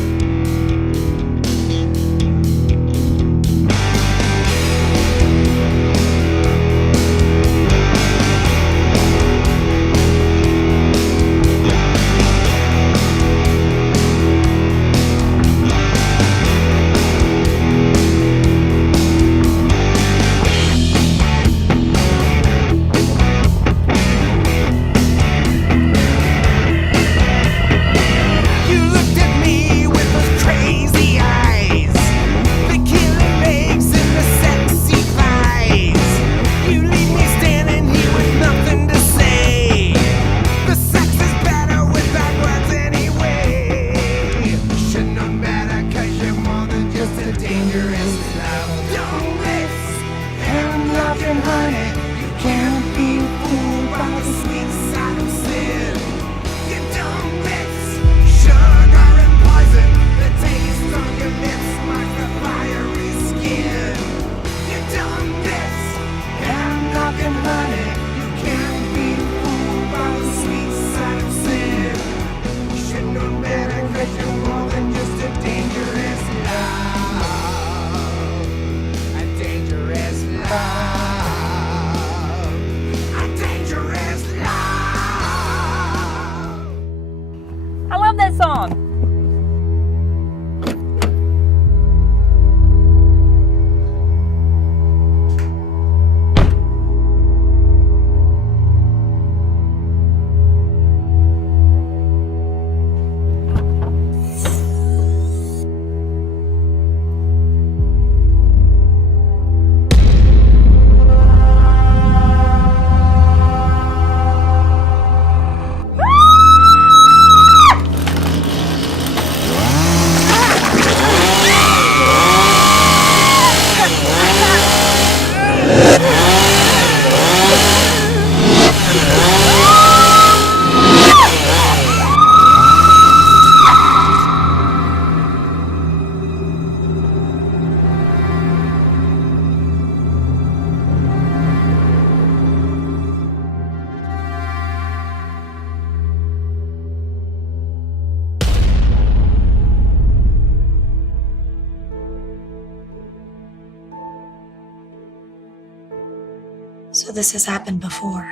So this has happened before,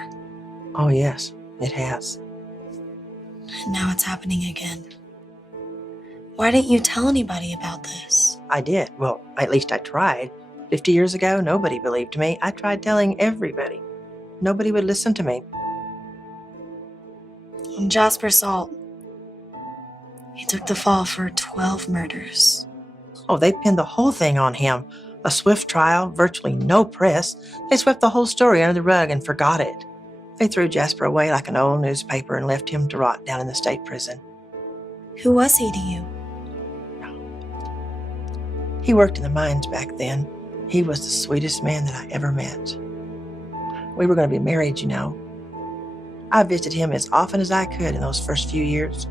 Oh, yes, it has. and now it's happening again. Why didn't you tell anybody about this? I did. Well, at least I tried. 50 years ago, nobody believed me. I tried telling everybody. Nobody would listen to me. And Jasper Salt, he took the fall for 12 murders. Oh, they pinned the whole thing on him. A swift trial, virtually no press. They swept the whole story under the rug and forgot it. They threw Jasper away like an old newspaper and left him to rot down in the state prison. Who was he to you? He worked in the mines back then. He was the sweetest man that I ever met. We were going to be married, you know. I visited him as often as I could in those first few years.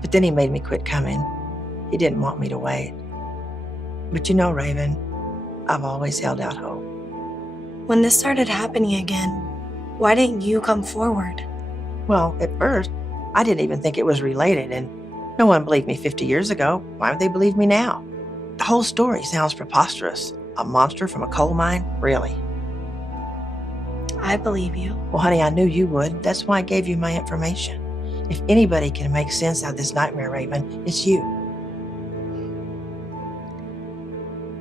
But then he made me quit coming. He didn't want me to wait. But you know, Raven, I've always held out hope. When this started happening again, why didn't you come forward? Well, at first, I didn't even think it was related, and no one believed me 50 years ago. Why would they believe me now? The whole story sounds preposterous. A monster from a coal mine? Really? I believe you. Well, honey, I knew you would. That's why I gave you my information. If anybody can make sense out of this nightmare, Raven, it's you.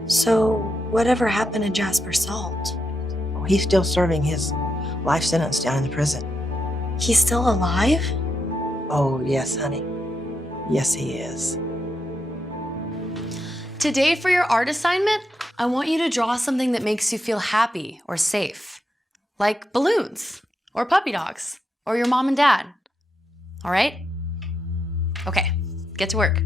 So, whatever happened to Jasper Salt? Oh, he's still serving his life sentence down in the prison. He's still alive? Oh, yes, honey. Yes, he is. Today for your art assignment, I want you to draw something that makes you feel happy or safe. Like balloons, or puppy dogs, or your mom and dad. All right? Okay, get to work.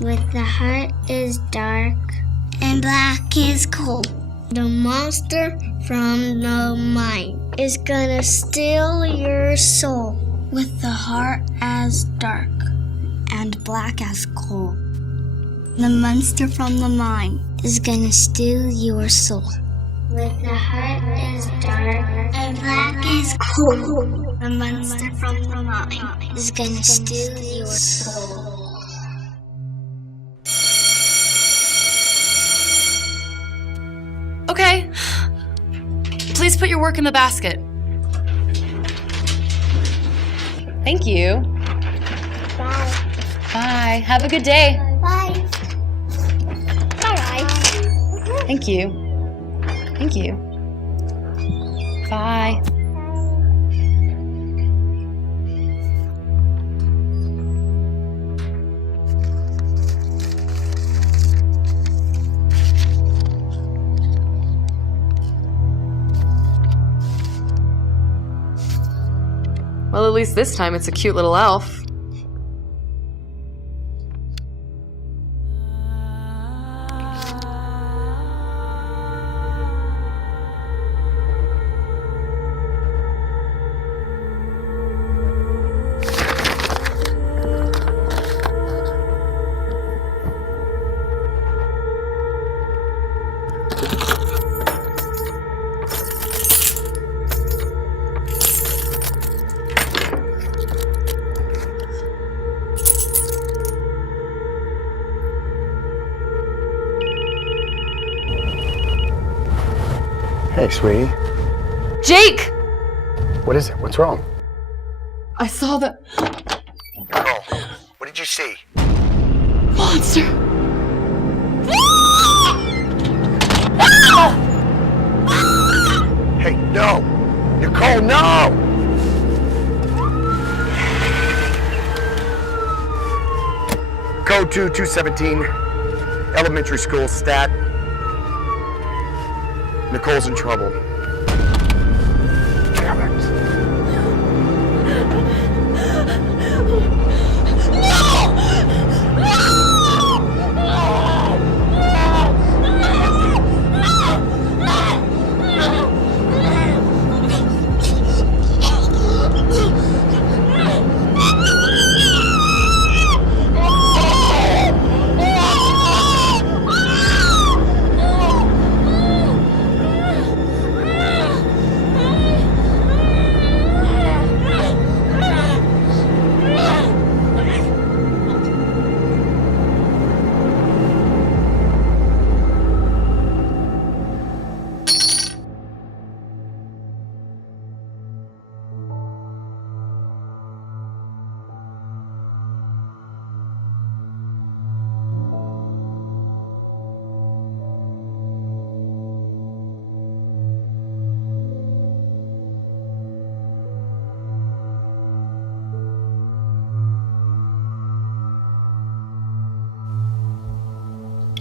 With the heart is dark and black is cold. The monster from the mine is gonna steal your soul. With the heart as dark and black as coal. The monster from the mine is gonna steal your soul. With the heart is dark and black is cold. The monster from the mine is gonna steal your soul. Okay. Please put your work in the basket. Thank you. Bye. Bye. Have a good day. Bye. Bye. Thank you. Thank you. Bye. Well, at least this time it's a cute little elf. Hey, sweetie. Jake! What is it? What's wrong? I saw the Nicole, what did you see? monster. Hey, no! Nicole, no! Code 2217, elementary school, stat. Nicole's in trouble. Damn it.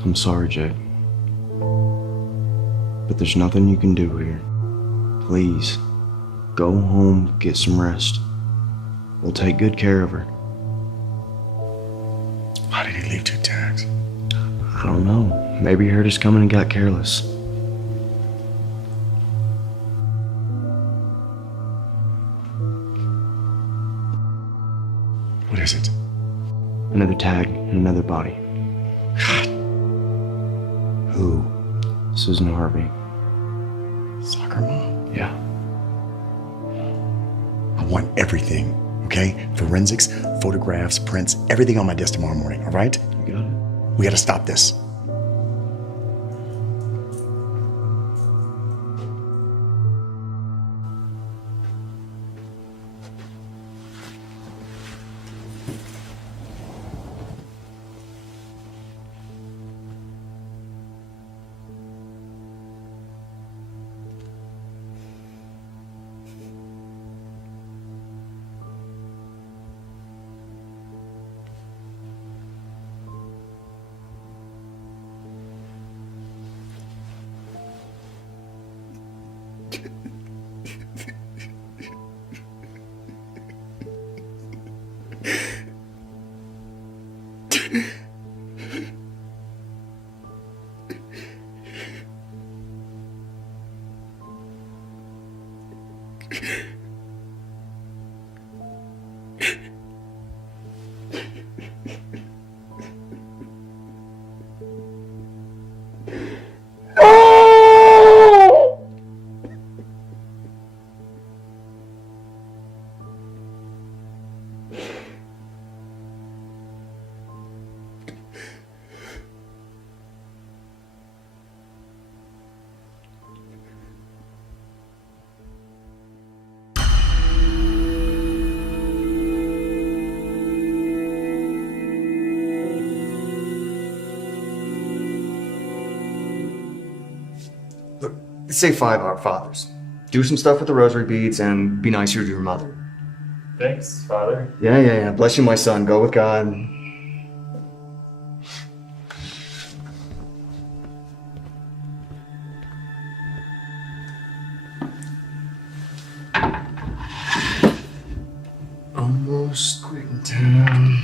I'm sorry, Jake. But there's nothing you can do here. Please, go home, get some rest. We'll take good care of her. Why did he leave 2 tags? I don't know. Maybe he heard us coming and got careless. What is it? Another tag and another body. God. Who? Susan Harvey. Soccer mom? Yeah. I want everything, okay? Forensics, photographs, prints, everything on my desk tomorrow morning, all right? You got it. We gotta stop this. Say 5 Our Fathers. Do some stuff with the rosary beads and be nicer to your mother. Thanks, Father. Yeah. Bless you, my son. Go with God. Almost quitting town.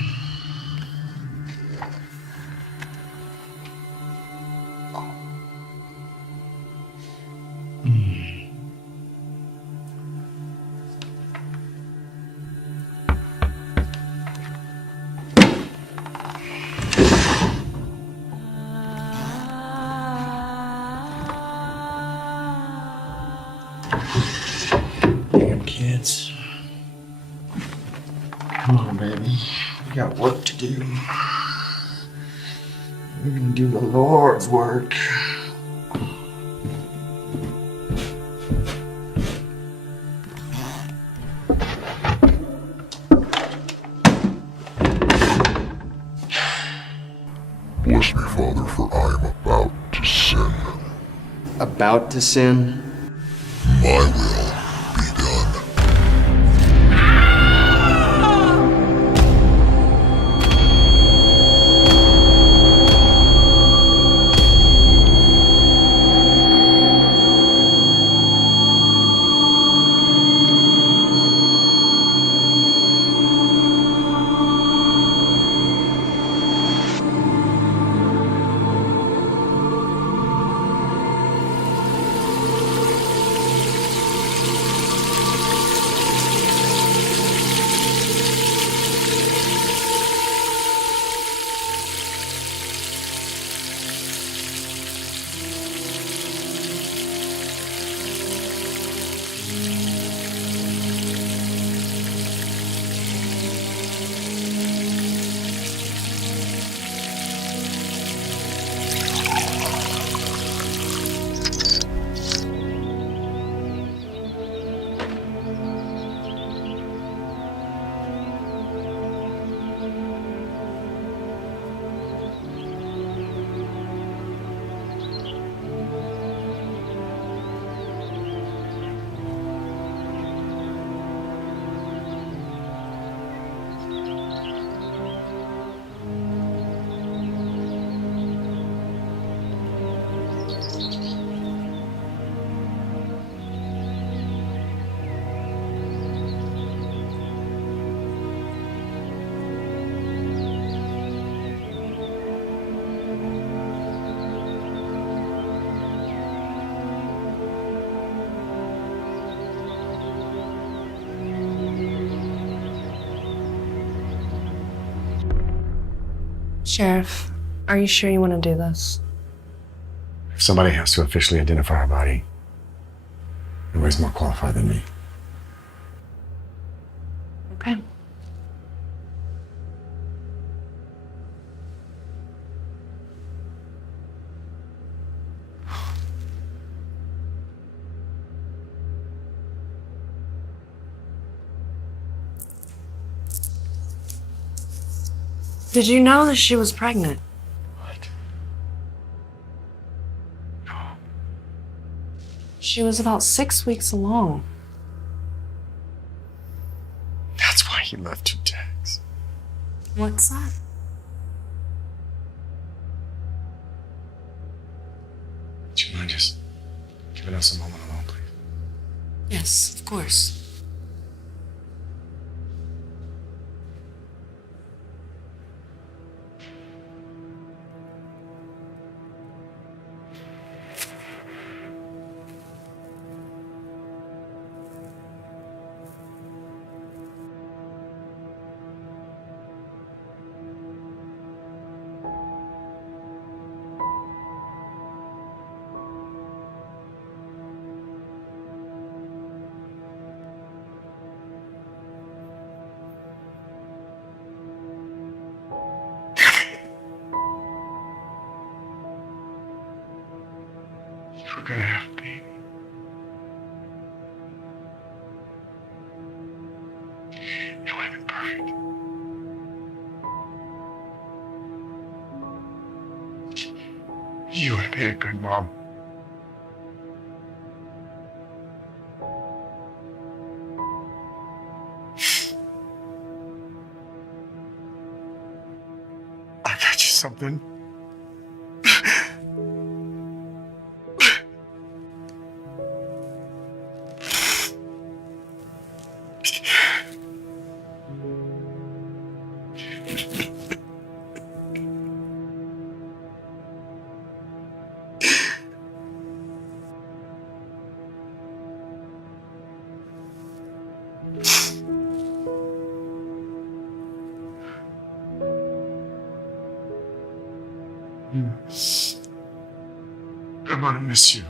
Damn kids. Come on, baby. We got work to do. We're gonna do the Lord's work. Bless me, Father, for I am about to sin. About to sin? My will be done. Sheriff, are you sure you want to do this? If somebody has to officially identify a body, nobody's more qualified than me. Okay. Did you know that she was pregnant? What? No. She was about 6 weeks along. That's why he left 2 tags. What's that? Would you mind just giving us a moment alone, please? Yes, of course. We're gonna have a baby. It would have been perfect. You would have been a good mom. I got you something. I'm gonna miss you.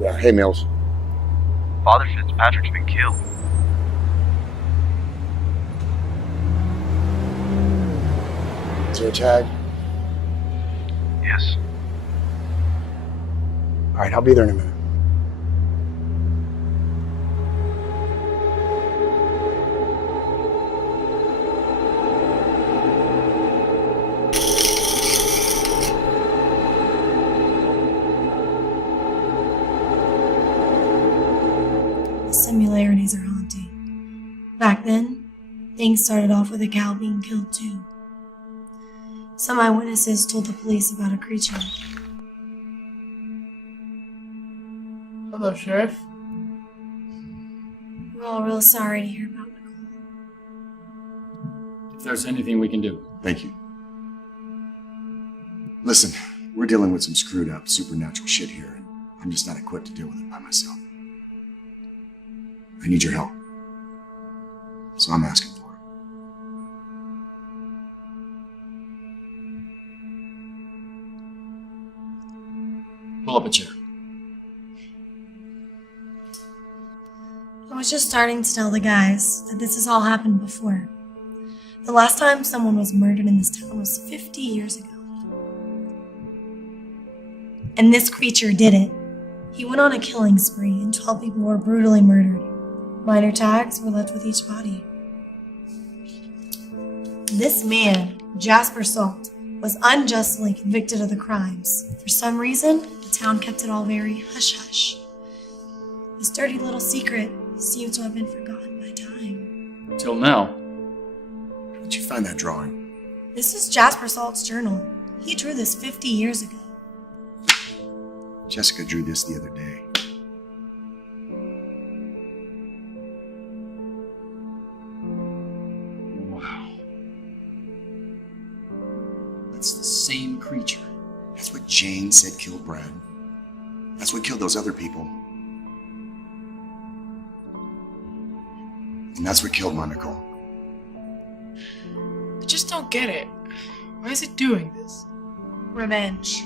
Yeah, hey, Mills. Father Fitzpatrick's been killed. Is there a tag? Yes. All right, I'll be there in a minute. Similarities are haunting. Back then, things started off with a cow being killed too. Some eyewitnesses told the police about a creature. Hello, Sheriff. We're all real sorry to hear about Nicole. If there's anything we can do. Thank you. Listen, we're dealing with some screwed up supernatural shit here, and I'm just not equipped to deal with it by myself. I need your help. So I'm asking for it. Pull up a chair. I was just starting to tell the guys that this has all happened before. The last time someone was murdered in this town was 50 years ago. And this creature did it. He went on a killing spree and 12 people were brutally murdered. Minor tags were left with each body. This man, Jasper Salt, was unjustly convicted of the crimes. For some reason, the town kept it all very hush-hush. This dirty little secret seems to have been forgotten by time. Till now. How did you find that drawing? This is Jasper Salt's journal. He drew this 50 years ago. Jessica drew this the other day. Wow. That's the same creature. That's what Jane said killed Brad. That's what killed those other people. And that's what killed my Nicole. I just don't get it. Why is it doing this? Revenge.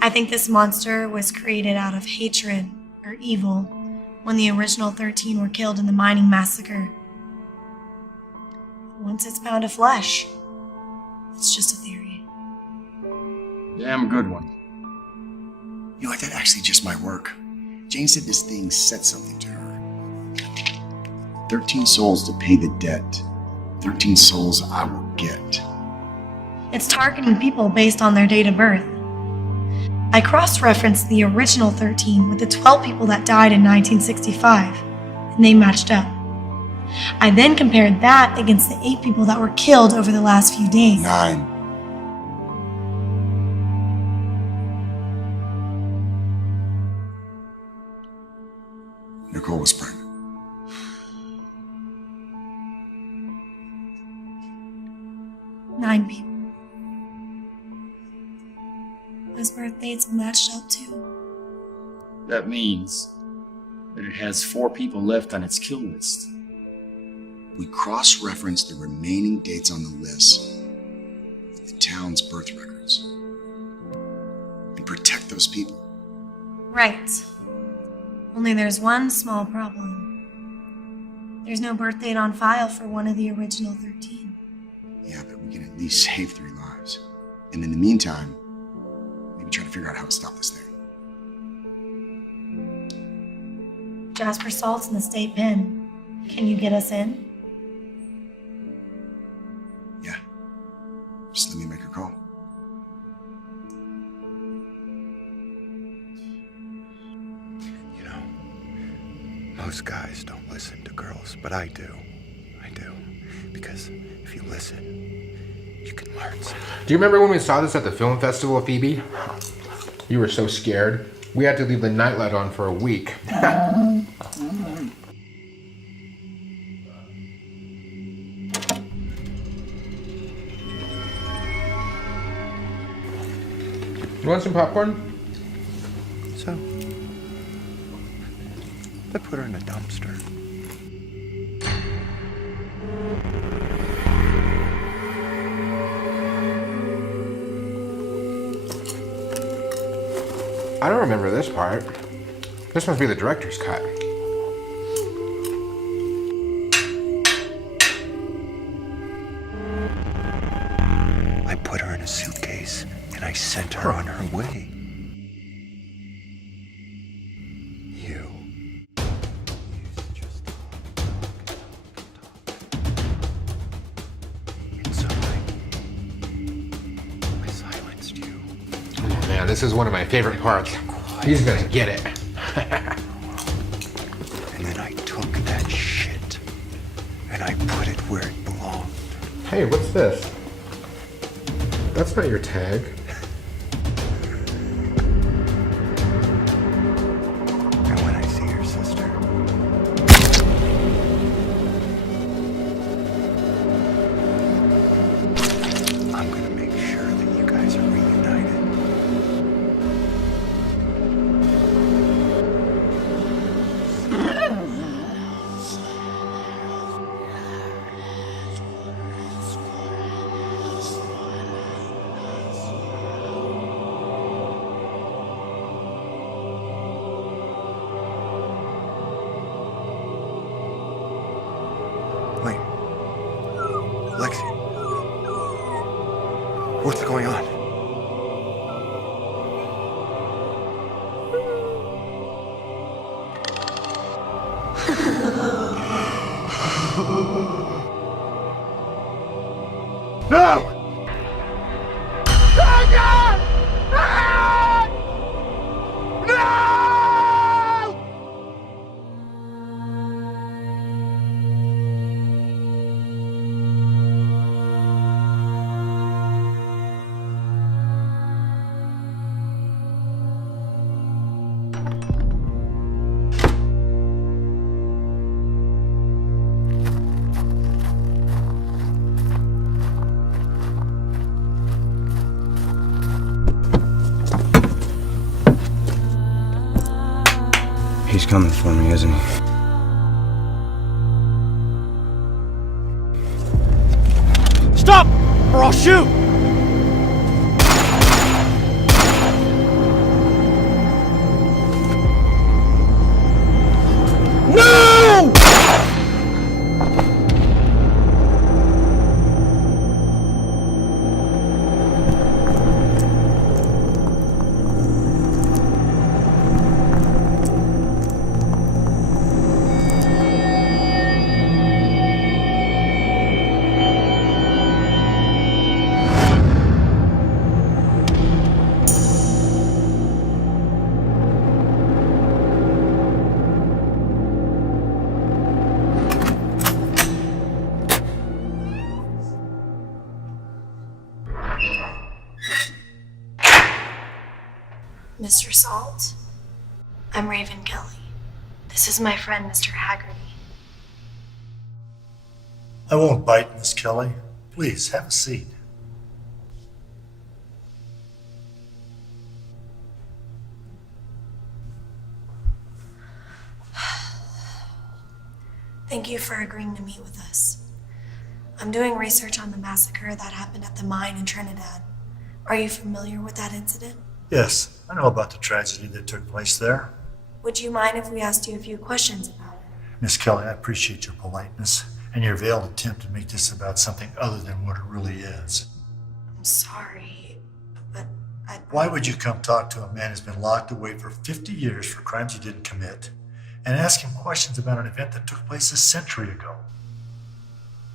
I think this monster was created out of hatred or evil when the original 13 were killed in the mining massacre. Once it's pound of flesh, it's just a theory. Damn good one. You know what? That actually just might work. Jane said this thing said something to her. 13 souls to pay the debt. 13 souls I will get. It's targeting people based on their date of birth. I cross-referenced the original 13 with the 12 people that died in 1965, and they matched up. I then compared that against the 8 people that were killed over the last few days. 9. Nicole was pregnant. Nine people. Those birth dates matched up too. That means that it has 4 people left on its kill list. We cross-referenced the remaining dates on the list with the town's birth records. And protect those people. Right. Only there's one small problem. There's no birth date on file for one of the original 13. Yeah, but we can at least save 3 lives. And in the meantime, maybe try to figure out how to stop this thing. Jasper Salt's in the state pen. Can you get us in? Yeah. Just let me make a call. Most guys don't listen to girls, but I do. I do. Because if you listen, you can learn something. Do you remember when we saw this at the film festival, Phoebe? You were so scared. We had to leave the nightlight on for a week. You want some popcorn? So, I put her in a dumpster. I don't remember this part. This must be the director's cut. I put her in a suitcase and I sent her on her way. You. I silenced you. Oh man, this is one of my favorite parts. He's gonna get it. And then I took that shit and I put it where it belonged. Hey, what's this? That's not your tag. And when I see your sister, I'm gonna make sure that you guys are reunited. Wait. Lexi. What's going on? No! He's coming for me, isn't he? Stop, or I'll shoot! No! Mr. Salt, I'm Raven Kelly. This is my friend, Mr. Haggerty. I won't bite, Miss Kelly. Please, have a seat. Thank you for agreeing to meet with us. I'm doing research on the massacre that happened at the mine in Trinidad. Are you familiar with that incident? Yes, I know about the tragedy that took place there. Would you mind if we asked you a few questions about it? Miss Kelly, I appreciate your politeness and your veiled attempt to make this about something other than what it really is. I'm sorry, but Why would you come talk to a man who's been locked away for 50 years for crimes he didn't commit and ask him questions about an event that took place a century ago?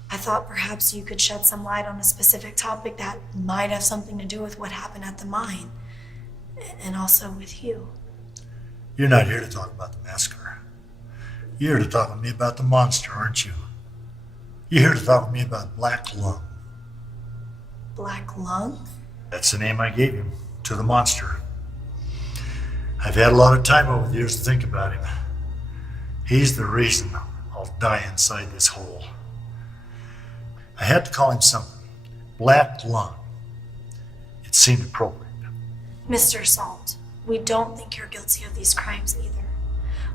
I thought perhaps you could shed some light on a specific topic that might have something to do with what happened at the mine, and also with you. You're not here to talk about the massacre. You're here to talk with me about the monster, aren't you? You're here to talk with me about Black Lung. Black Lung? That's the name I gave him, to the monster. I've had a lot of time over the years to think about him. He's the reason I'll die inside this hole. I had to call him something. Black Lung. It seemed appropriate. Mr. Salt, we don't think you're guilty of these crimes either.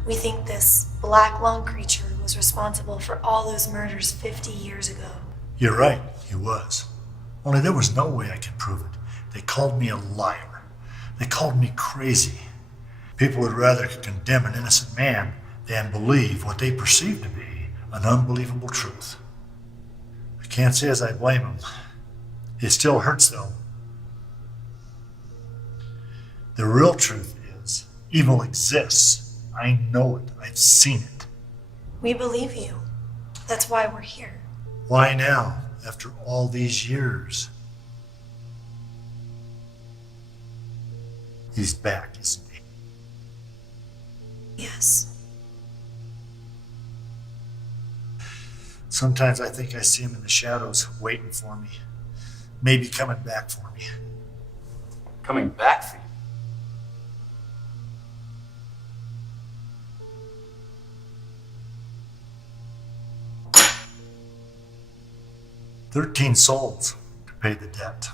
We think this Black Lung creature was responsible for all those murders 50 years ago. You're right, he was. Only there was no way I could prove it. They called me a liar. They called me crazy. People would rather condemn an innocent man than believe what they perceive to be an unbelievable truth. I can't say as I blame them. It still hurts though. The real truth is, evil exists. I know it. I've seen it. We believe you. That's why we're here. Why now, after all these years? He's back, isn't he? Yes. Sometimes I think I see him in the shadows, waiting for me. Maybe coming back for me. Coming back for you? 13 souls to pay the debt.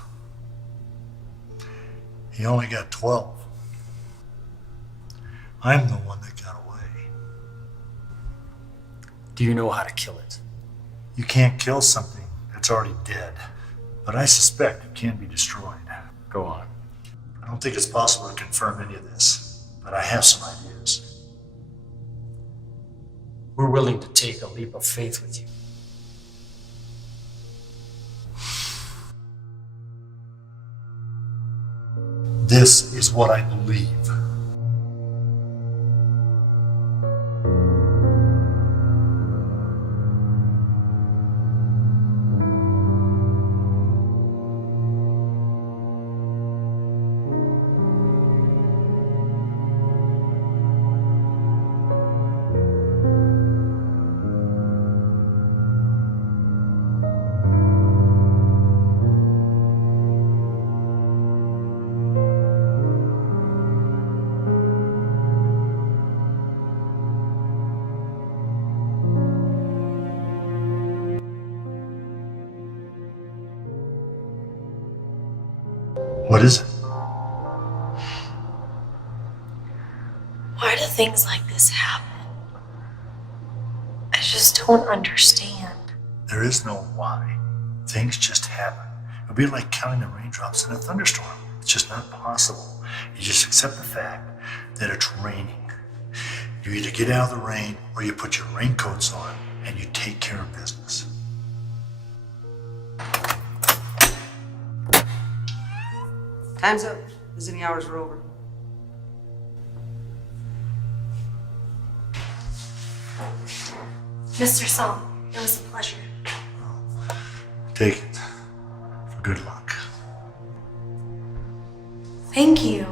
He only got 12. I'm the one that got away. Do you know how to kill it? You can't kill something that's already dead, but I suspect it can be destroyed. Go on. I don't think it's possible to confirm any of this, but I have some ideas. We're willing to take a leap of faith with you. This is what I believe. What is it? Why do things like this happen? I just don't understand. There is no why. Things just happen. It'd be like counting the raindrops in a thunderstorm. It's just not possible. You just accept the fact that it's raining. You either get out of the rain or you put your raincoats on and you take care of business. Time's up. Visiting hours are over. Mr. Song, it was a pleasure. Take it. For good luck. Thank you.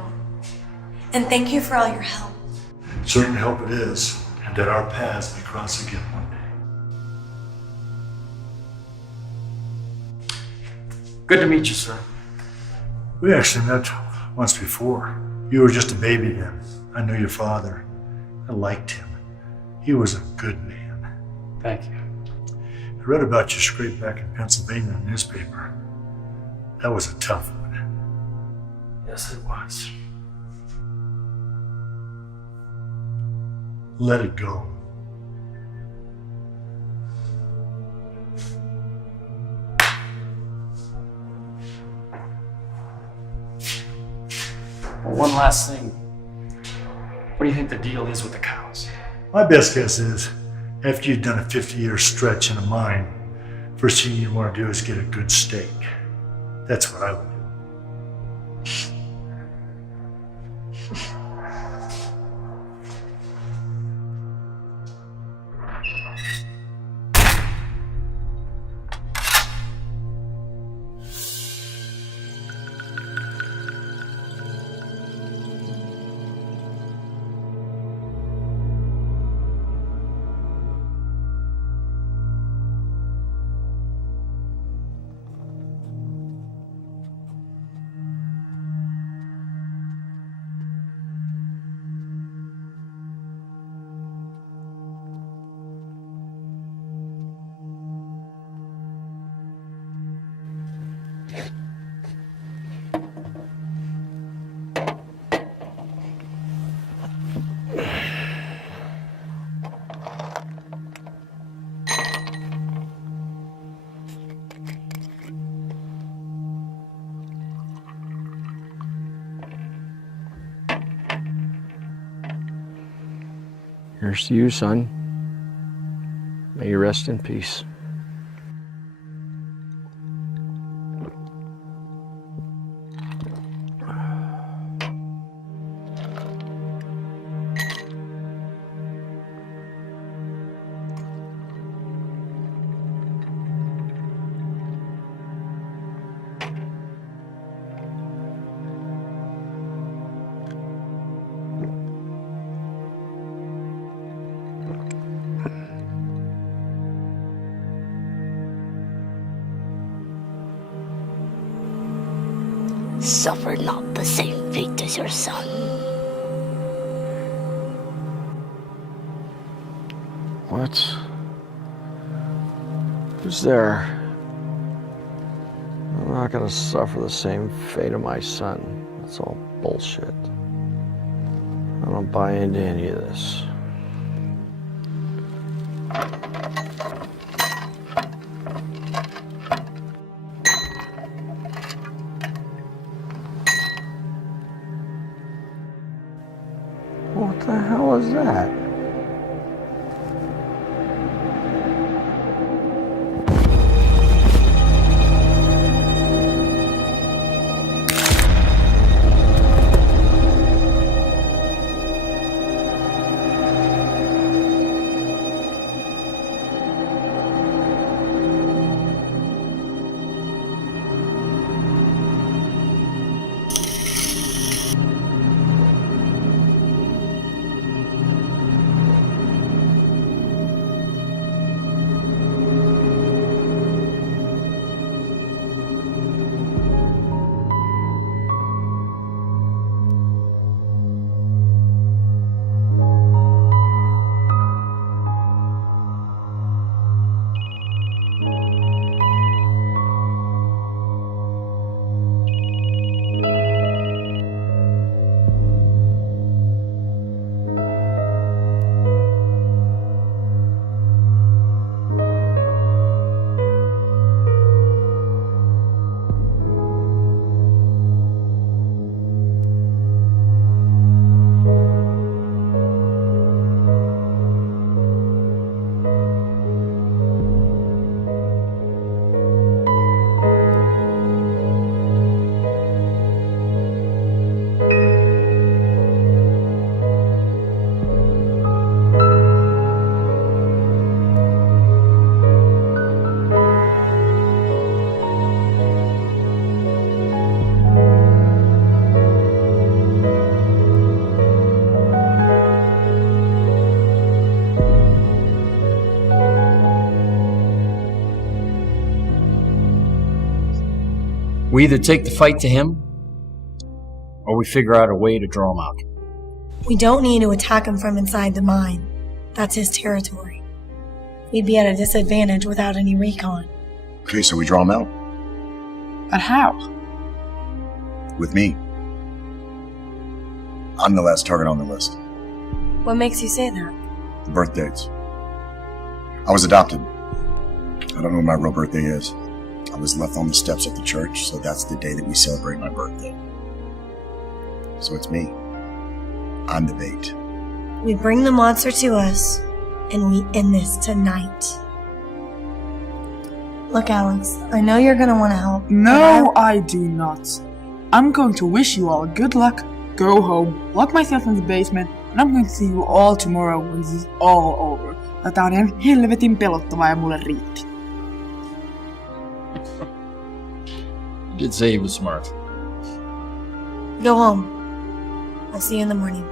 And thank you for all your help. Certain help it is, and that our paths may cross again one day. Good to meet you, sir. We actually met once before. You were just a baby then. I knew your father. I liked him. He was a good man. Thank you. I read about your scrape back in Pennsylvania in the newspaper. That was a tough one. Yes, it was. Let it go. Well, one last thing. What do you think the deal is with the cows? My best guess is, after you've done a 50-year stretch in a mine, first thing you want to do is get a good steak. That's what I would do. Here's to you, son. May you rest in peace. Suffer not the same fate as your son. What? Who's there? I'm not gonna suffer the same fate of my son. That's all bullshit. I don't buy into any of this. What the hell is that? We either take the fight to him, or we figure out a way to draw him out. We don't need to attack him from inside the mine. That's his territory. We'd be at a disadvantage without any recon. Okay, so we draw him out. But how? With me. I'm the last target on the list. What makes you say that? The birth dates. I was adopted. I don't know when my real birthday is. I was left on the steps of the church, so that's the day that we celebrate my birthday. So it's me. I'm the bait. We bring the monster to us, and we end this tonight. Look, Alex, I know you're gonna want to help. No, I do not. I'm going to wish you all good luck, go home, lock myself in the basement, and I'm going to see you all tomorrow when this is all over. Tää on ihan helvetin pelottavaa ja mulle riitti. You did say he was smart. Go home. I'll see you in the morning.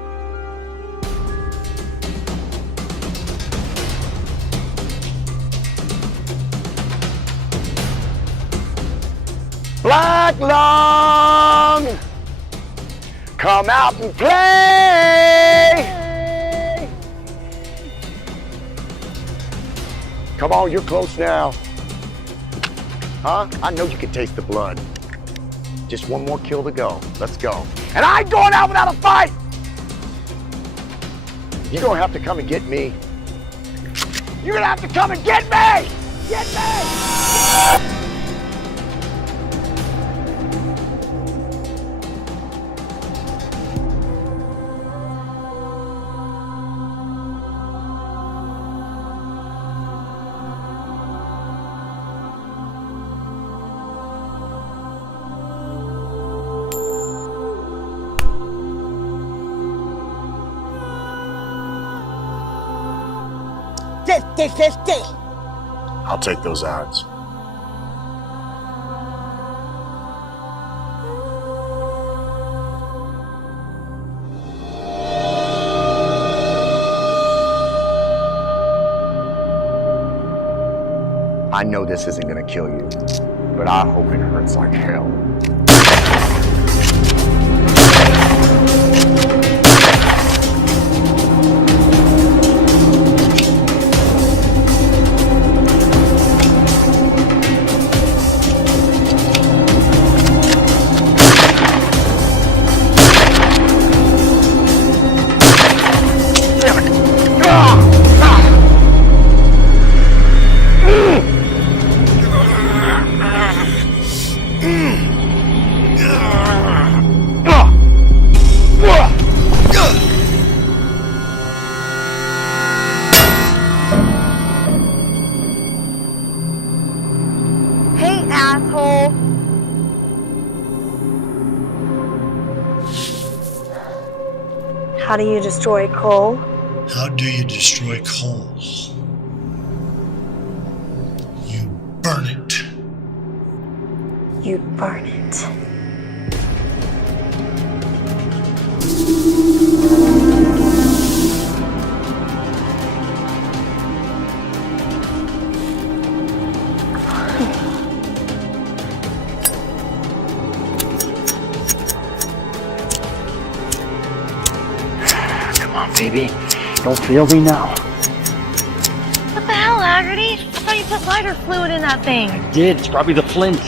Black Lung! Come out and play! Come on, you're close now. Huh? I know you can taste the blood. Just one more kill to go. Let's go. And I ain't going out without a fight! You're gonna have to come and get me. You're gonna have to come and get me! Get me! I'll take those odds. I know this isn't gonna kill you, but I hope it hurts like hell. Hey, asshole! How do you destroy coal? How do you destroy coal? You burn it. You burn it. Come on, baby. Don't feel me now. What the hell, Haggerty? I thought you put lighter fluid in that thing. Did. It's probably the flint.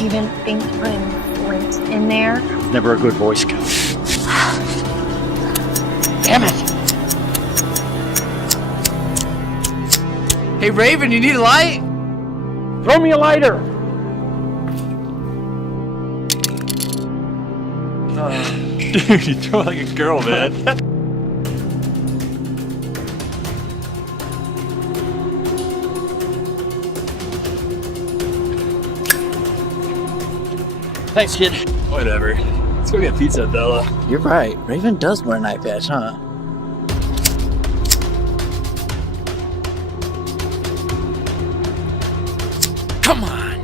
You didn't think putting flint in there? Never a good Boy Scout. Damn it! Hey, Raven, you need a light? Throw me a lighter! Dude, you throw like a girl, man. Thanks, kid. Whatever. Let's go get pizza, Bella. You're right. Raven does wear a night patch, huh? Come on!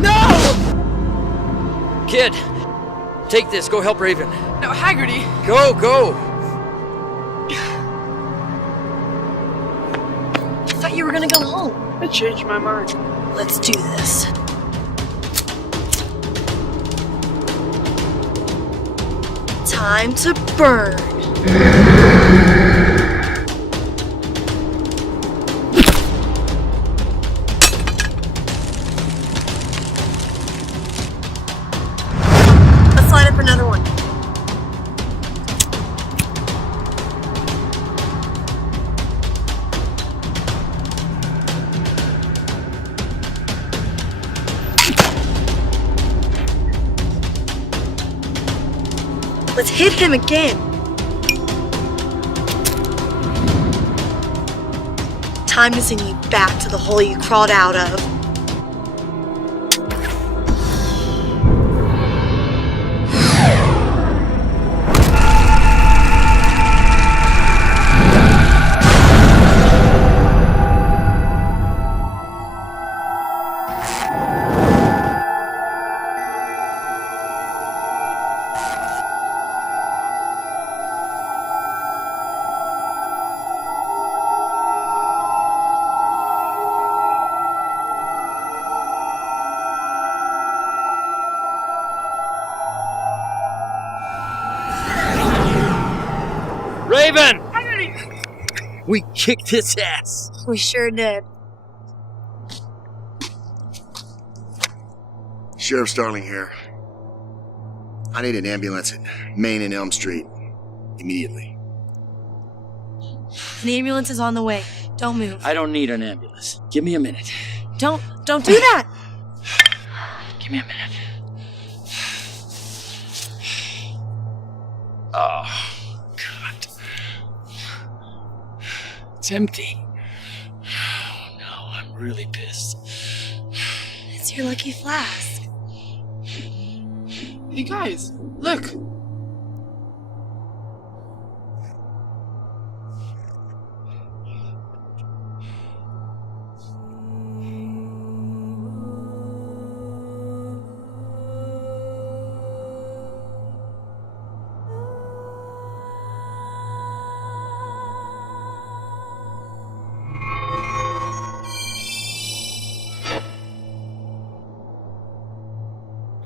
No! Kid, take this. Go help Raven. No, Haggerty. Go, go! you were gonna go home. I changed my mind. Let's do this. Time to burn. Let's line up another one. Let's hit him again. Time to send you back to the hole you crawled out of. Raven! We kicked his ass. We sure did. Sheriff Starling here. I need an ambulance at Main and Elm Street. Immediately. An ambulance is on the way. Don't move. I don't need an ambulance. Give me a minute. Don't do that! Give me a minute. Oh, God. It's empty. Oh, no, I'm really pissed. It's your lucky flask. Hey guys, look.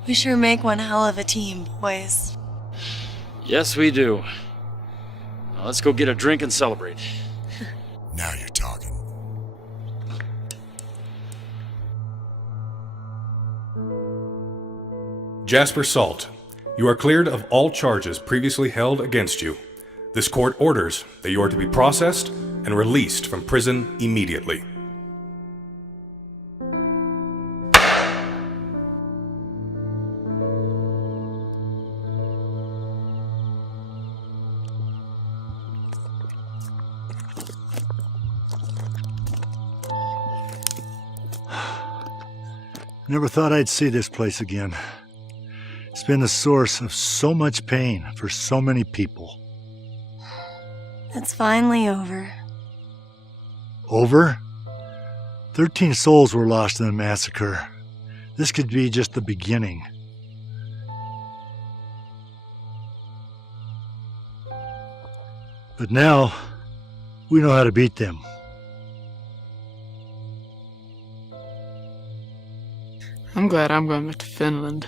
We sure make one hell of a team, boys. Yes, we do. Now let's go get a drink and celebrate. Now you're talking. Jasper Salt, you are cleared of all charges previously held against you. This court orders that you are to be processed and released from prison immediately. Never thought I'd see this place again. It's been the source of so much pain for so many people. It's finally over. Over? 13 souls were lost in the massacre. This could be just the beginning. But now, we know how to beat them. I'm glad I'm going back to Finland.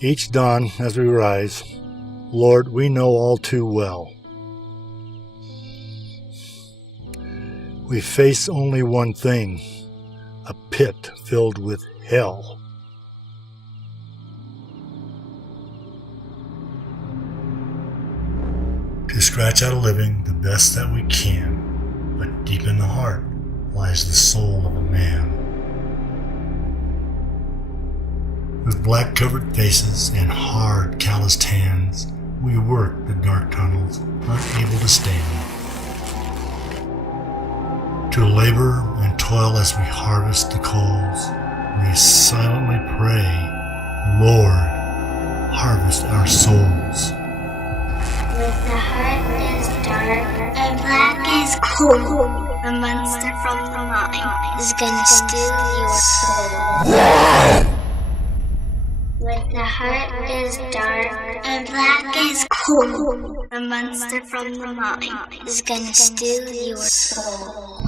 Each dawn as we rise, Lord, we know all too well. We face only one thing, a pit filled with hell. To scratch out a living the best that we can, but deep in the heart lies the soul of a man. With black-covered faces and hard, calloused hands, we work the dark tunnels, unable to stand. To labor and toil as we harvest the coals, we silently pray, Lord, harvest our souls. With the heart is dark and black is cold. The monster from the mine is gonna steal your soul. With the heart is dark and black is cold. The monster from the mine is gonna steal your soul.